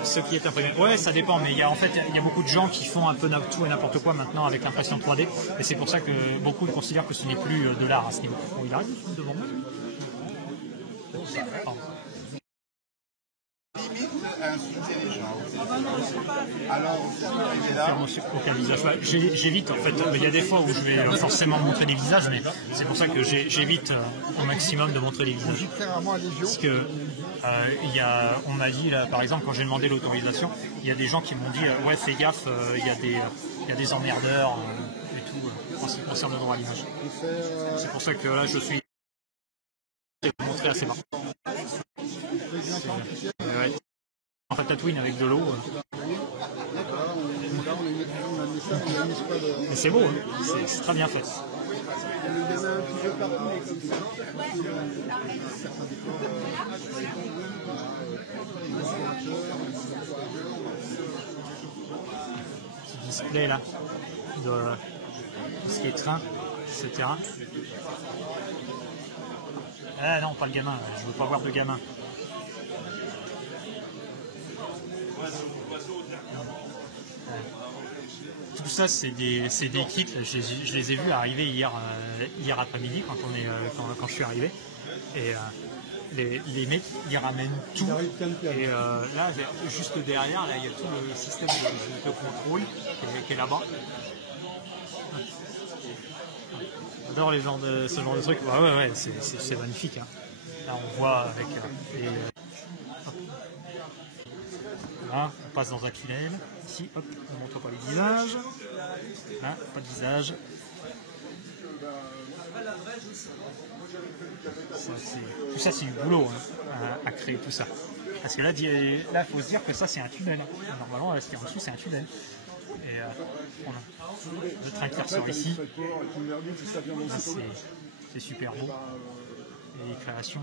ce qui est imprimé. Ouais, ça dépend, mais il y a beaucoup de gens qui font un peu tout et n'importe quoi maintenant avec l'impression 3D. Et c'est pour ça que beaucoup considèrent que ce n'est plus de l'art à ce niveau. Bon, il arrive devant moi. Aucun visage. J'évite en fait. Il y a des fois où je vais forcément montrer des visages, mais c'est pour ça que j'évite au maximum de montrer les visages. Parce que on m'a dit, là, par exemple, quand j'ai demandé l'autorisation, il y a des gens qui m'ont dit ouais, fais gaffe, il y a des emmerdeurs et tout en ce qui concerne le droit à l'image. C'est pour ça que là, je suis montré assez bas. Ouais. En fait, Tatooine avec de l'eau. Mais c'est beau, hein. C'est très bien fait. y en a un qui veut partout, mais comme ça, certains décors, Petit display là, de tout ce qui est train, etc. Ah non, pas le gamin, je veux pas voir de gamin. Tout ça, c'est des kits, je les ai vus arriver hier après-midi quand je suis arrivé. Et les mecs, ils ramènent tout. Et là, juste derrière, là, il y a tout le système de contrôle qui est là-bas. J'adore ce genre de trucs. Ouais, c'est magnifique. Hein. Là, on voit avec Là, on passe dans un tunnel. Ici, hop, on ne montre pas les visages. Là, pas de visage. Tout ça, c'est du boulot hein, à créer tout ça. Parce que là, il faut se dire que ça, c'est un tunnel. Normalement, ce qui est en dessous, c'est un tunnel. Et on a le train qui ressort ici. C'est super beau. Et les créations,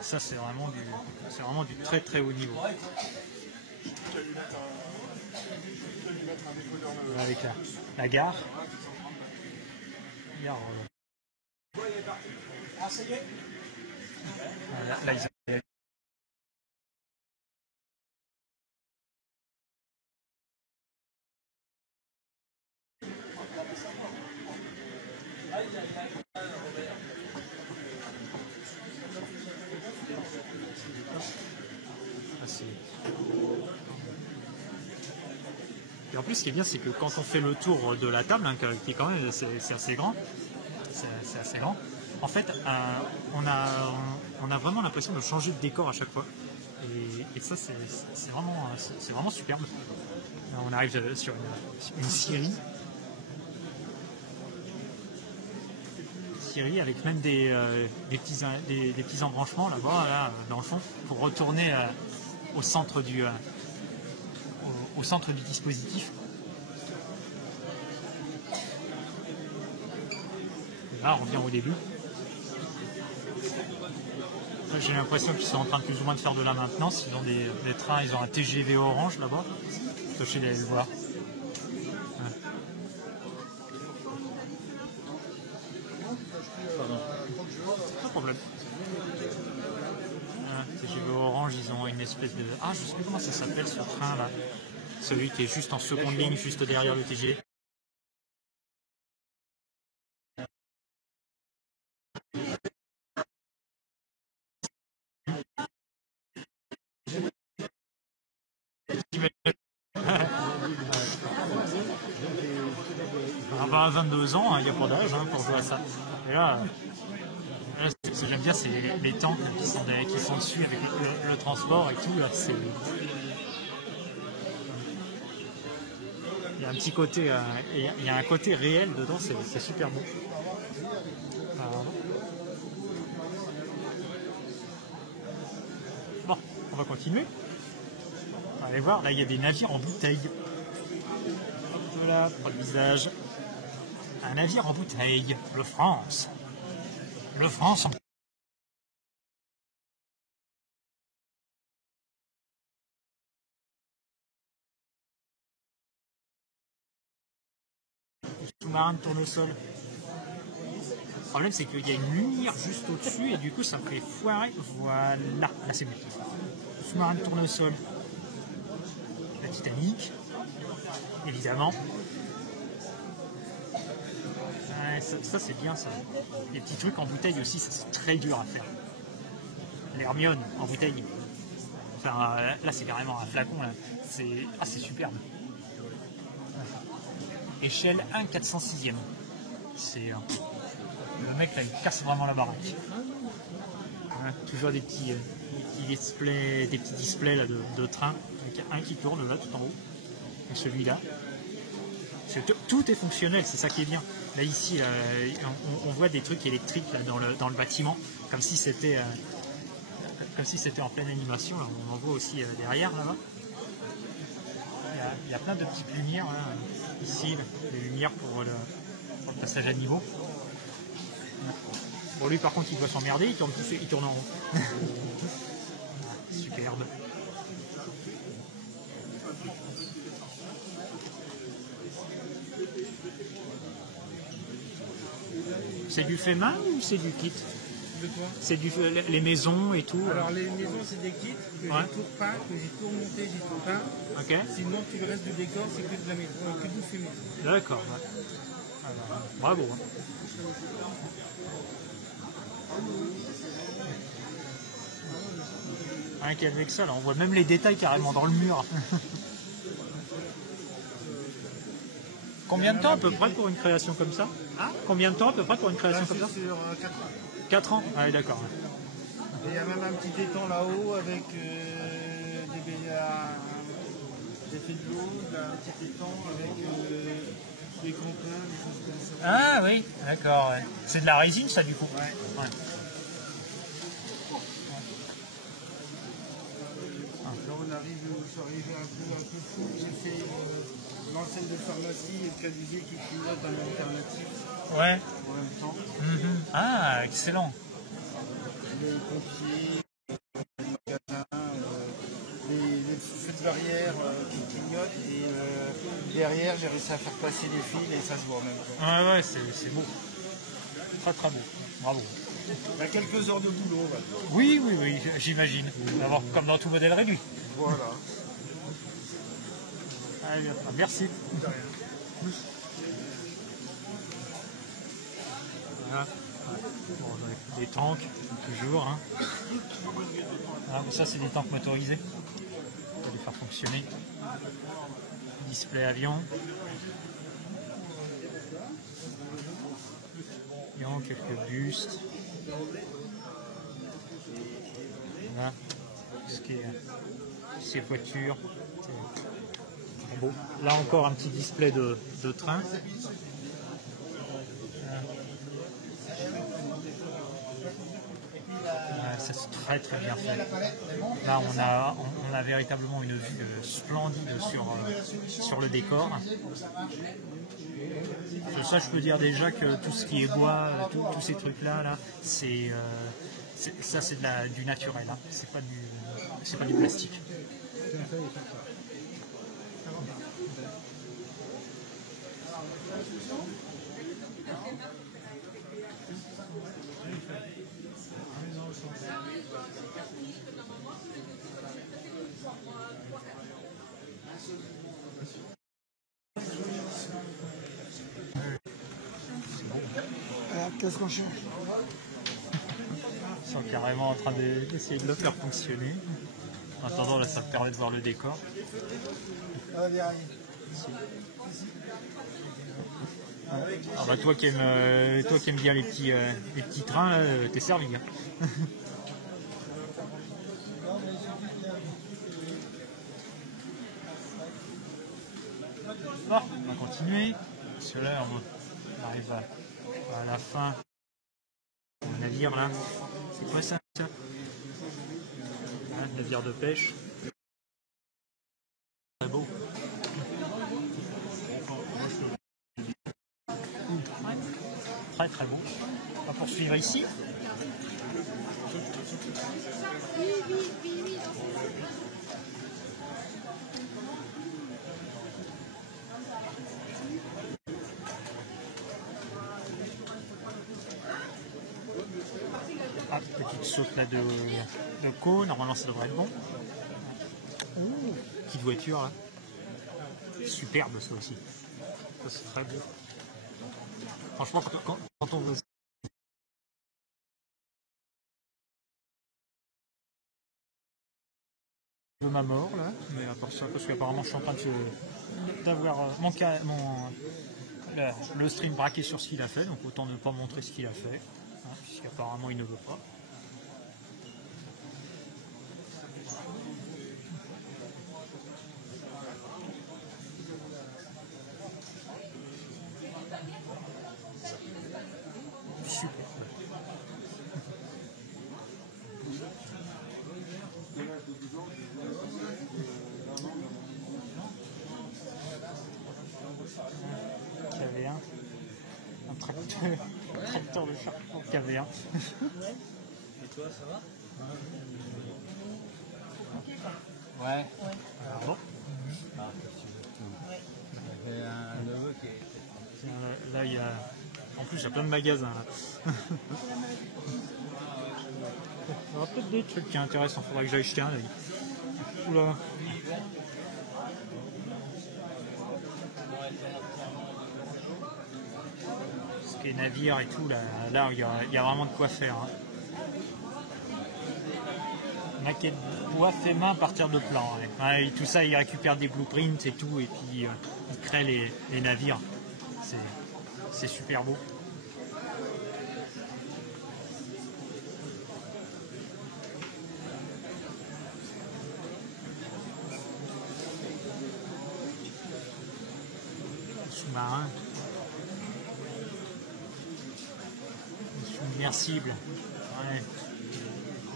ça, c'est vraiment du très très haut niveau. Avec la gare. Là, ils ont... Et en plus, ce qui est bien, c'est que quand on fait le tour de la table, hein, qui est quand même c'est assez grand, c'est assez grand. En fait, on a vraiment l'impression de changer de décor à chaque fois. Et ça, c'est vraiment superbe. Là, on arrive sur une scierie. Avec même des petits embranchements là-bas, là, dans le fond, pour retourner au centre du dispositif. Et là, on revient au début. J'ai l'impression qu'ils sont en train de plus ou moins de faire de la maintenance. Ils ont des trains, ils ont un TGV orange là-bas. Je vais aller le voir. Pas de problème. TGV orange, ils ont une espèce de... Ah, je sais plus comment ça s'appelle ce train là. Celui qui est juste en seconde ligne, juste derrière le TGV. À 22 ans, il n'y a pas d'âge pour jouer à ça. Et là, ce que j'aime bien, c'est les tanks qui sont dessus avec le transport et tout. Là, il y a un petit côté, il y a un côté réel dedans, c'est super beau. Bon, on va continuer. On va aller voir, là il y a des navires en bouteille. Hop là, pas de visage. Un navire en bouteille, le France. Le France en... Sous-marin de tournesol. Le problème, c'est qu'il y a une lumière juste au-dessus et du coup, ça me fait foirer. Voilà, là c'est bon. Sous-marin de tournesol. La Titanic, évidemment. Ça c'est bien ça. Les petits trucs en bouteille aussi, ça c'est très dur à faire. L'Hermione en bouteille. Enfin, là c'est carrément un flacon là. C'est superbe. Échelle 1/406e. C'est le mec là, il casse vraiment la baraque. Toujours des petits displays là, de train. Avec un qui tourne là tout en haut. Et celui-là. Tout est fonctionnel, c'est ça qui est bien. Là ici, on voit des trucs électriques là, dans le bâtiment, comme si c'était en pleine animation. Là, on en voit aussi derrière là-bas. Il y a plein de petites lumières là, ici, là, des lumières pour le passage à niveau. Bon, lui par contre il doit s'emmerder, il tourne en rond. Superbe. C'est du fait main ou c'est du kit? De quoi? C'est les maisons et tout. Alors les maisons c'est des kits que j'ai tout repeint, que j'ai tout remonté, j'ai tout peint. Ok. Sinon tout le reste du décor c'est que de la maison, que du fait maison. D'accord. Ouais. Alors, bravo. Hein. Rien qu'avec ça, là, on voit même les détails carrément dans le mur. Combien de temps à peu près pour une création comme ça? Combien de temps à peu près pour une création comme ça? Sur 4 ans. 4 ans? Ah oui, d'accord. Et il y a même un petit étang là-haut avec des faits de l'eau, un petit étang avec des campins, des choses comme ça. Ah oui, d'accord. Ouais. C'est de la résine ça du coup? Ouais. Ouais. Là on arrive, je suis arrivé un peu fou, j'ai fait l'enseigne de pharmacie et le cadusier qui pilote un alternatif Ouais. en même temps. Ah, excellent. Les pompiers, les magasins, les feux de barrière qui clignotent et derrière j'ai réussi à faire passer les fils et ça se voit en même temps. Ouais, c'est beau. Très très beau. Bravo. Il y a quelques heures de boulot. On va dire. Oui, j'imagine. D'abord, comme dans tout modèle réduit. Voilà. Allez, merci. De rien. Voilà. Bon, des tanks, toujours. Hein. Ah, ça, c'est des tanks motorisés. On va les faire fonctionner. Display avion. Quelques bustes. Voilà. Ce qui est ces voitures. C'est beau. Là encore un petit display de train. Ça c'est très très bien fait. Là on a véritablement une vue splendide sur le décor. Ça je peux dire déjà que tout ce qui est bois, tous ces trucs là, c'est du naturel. Hein. C'est pas du plastique. Qu'est-ce qu'on change? Ils sont carrément en train d'essayer de le faire fonctionner. En attendant, là, ça me permet de voir le décor. Ah bah, toi qui aimes bien les petits trains, t'es servi. Hein. Bon, on va continuer. Parce que là, on arrive à la fin. Un navire là. C'est quoi ça? Un navire de pêche. Très beau. Très très bon. On va poursuivre ici. Ah, petite saute là de co, normalement ça devrait être bon. Ouh, petite voiture là. Superbe ça aussi. Ça c'est très beau. Franchement quand on veut de ma mort là, mais à part ça, parce qu'apparemment je suis en train d'avoir le stream braqué sur ce qu'il a fait, donc autant ne pas montrer ce qu'il a fait, hein, puisqu'apparemment il ne veut pas. Super. Il y avait un. tracteur de charpente caverne. Et toi, ça va? Ouais. Alors bon. J'avais un neveu qui est... Tiens, là, il y a... En plus, il y a plein de magasins. Là. Il y aura peut-être des trucs qui sont intéressants. Il faudrait que j'aille jeter un œil. Oula. Ce qui est navire et tout, là il y a vraiment de quoi faire. Hein. Maquette bois fait main à partir de plans. Ouais. Ouais, et tout ça, ils récupèrent des blueprints et tout, et puis ils créent les navires. C'est super beau. Sous-marin. Submersible. Ouais.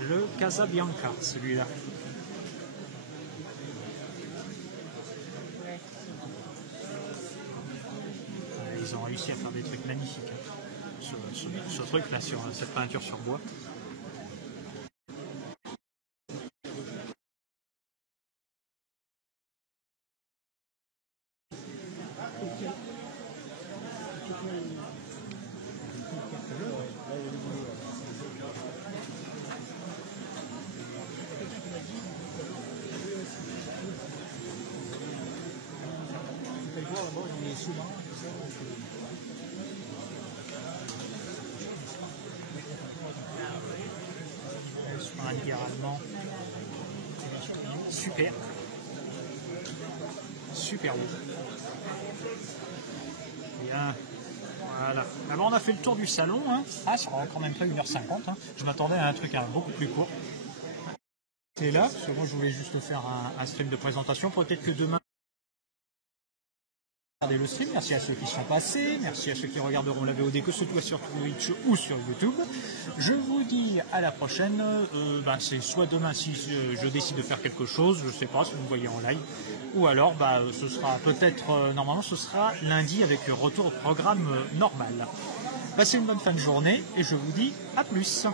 Le Casabianca, celui-là. Ils ont réussi à faire des trucs magnifiques. Hein. Ce truc-là, sur cette peinture sur bois. Un navire allemand. Super. Super beau. Bien. Voilà. Alors on a fait le tour du salon. Hein. Ah, ça aura quand même pris 1h50. Hein. Je m'attendais à un truc beaucoup plus court. C'est là, parce que moi je voulais juste faire un stream de présentation. Peut-être que demain. Regardez le stream, merci à ceux qui sont passés, merci à ceux qui regarderont la VOD, que ce soit sur Twitch ou sur YouTube. Je vous dis à la prochaine, c'est soit demain si je décide de faire quelque chose, je ne sais pas si vous me voyez en live, ou alors ce sera peut-être, normalement ce sera lundi avec retour au programme normal. Passez une bonne fin de journée et je vous dis à plus.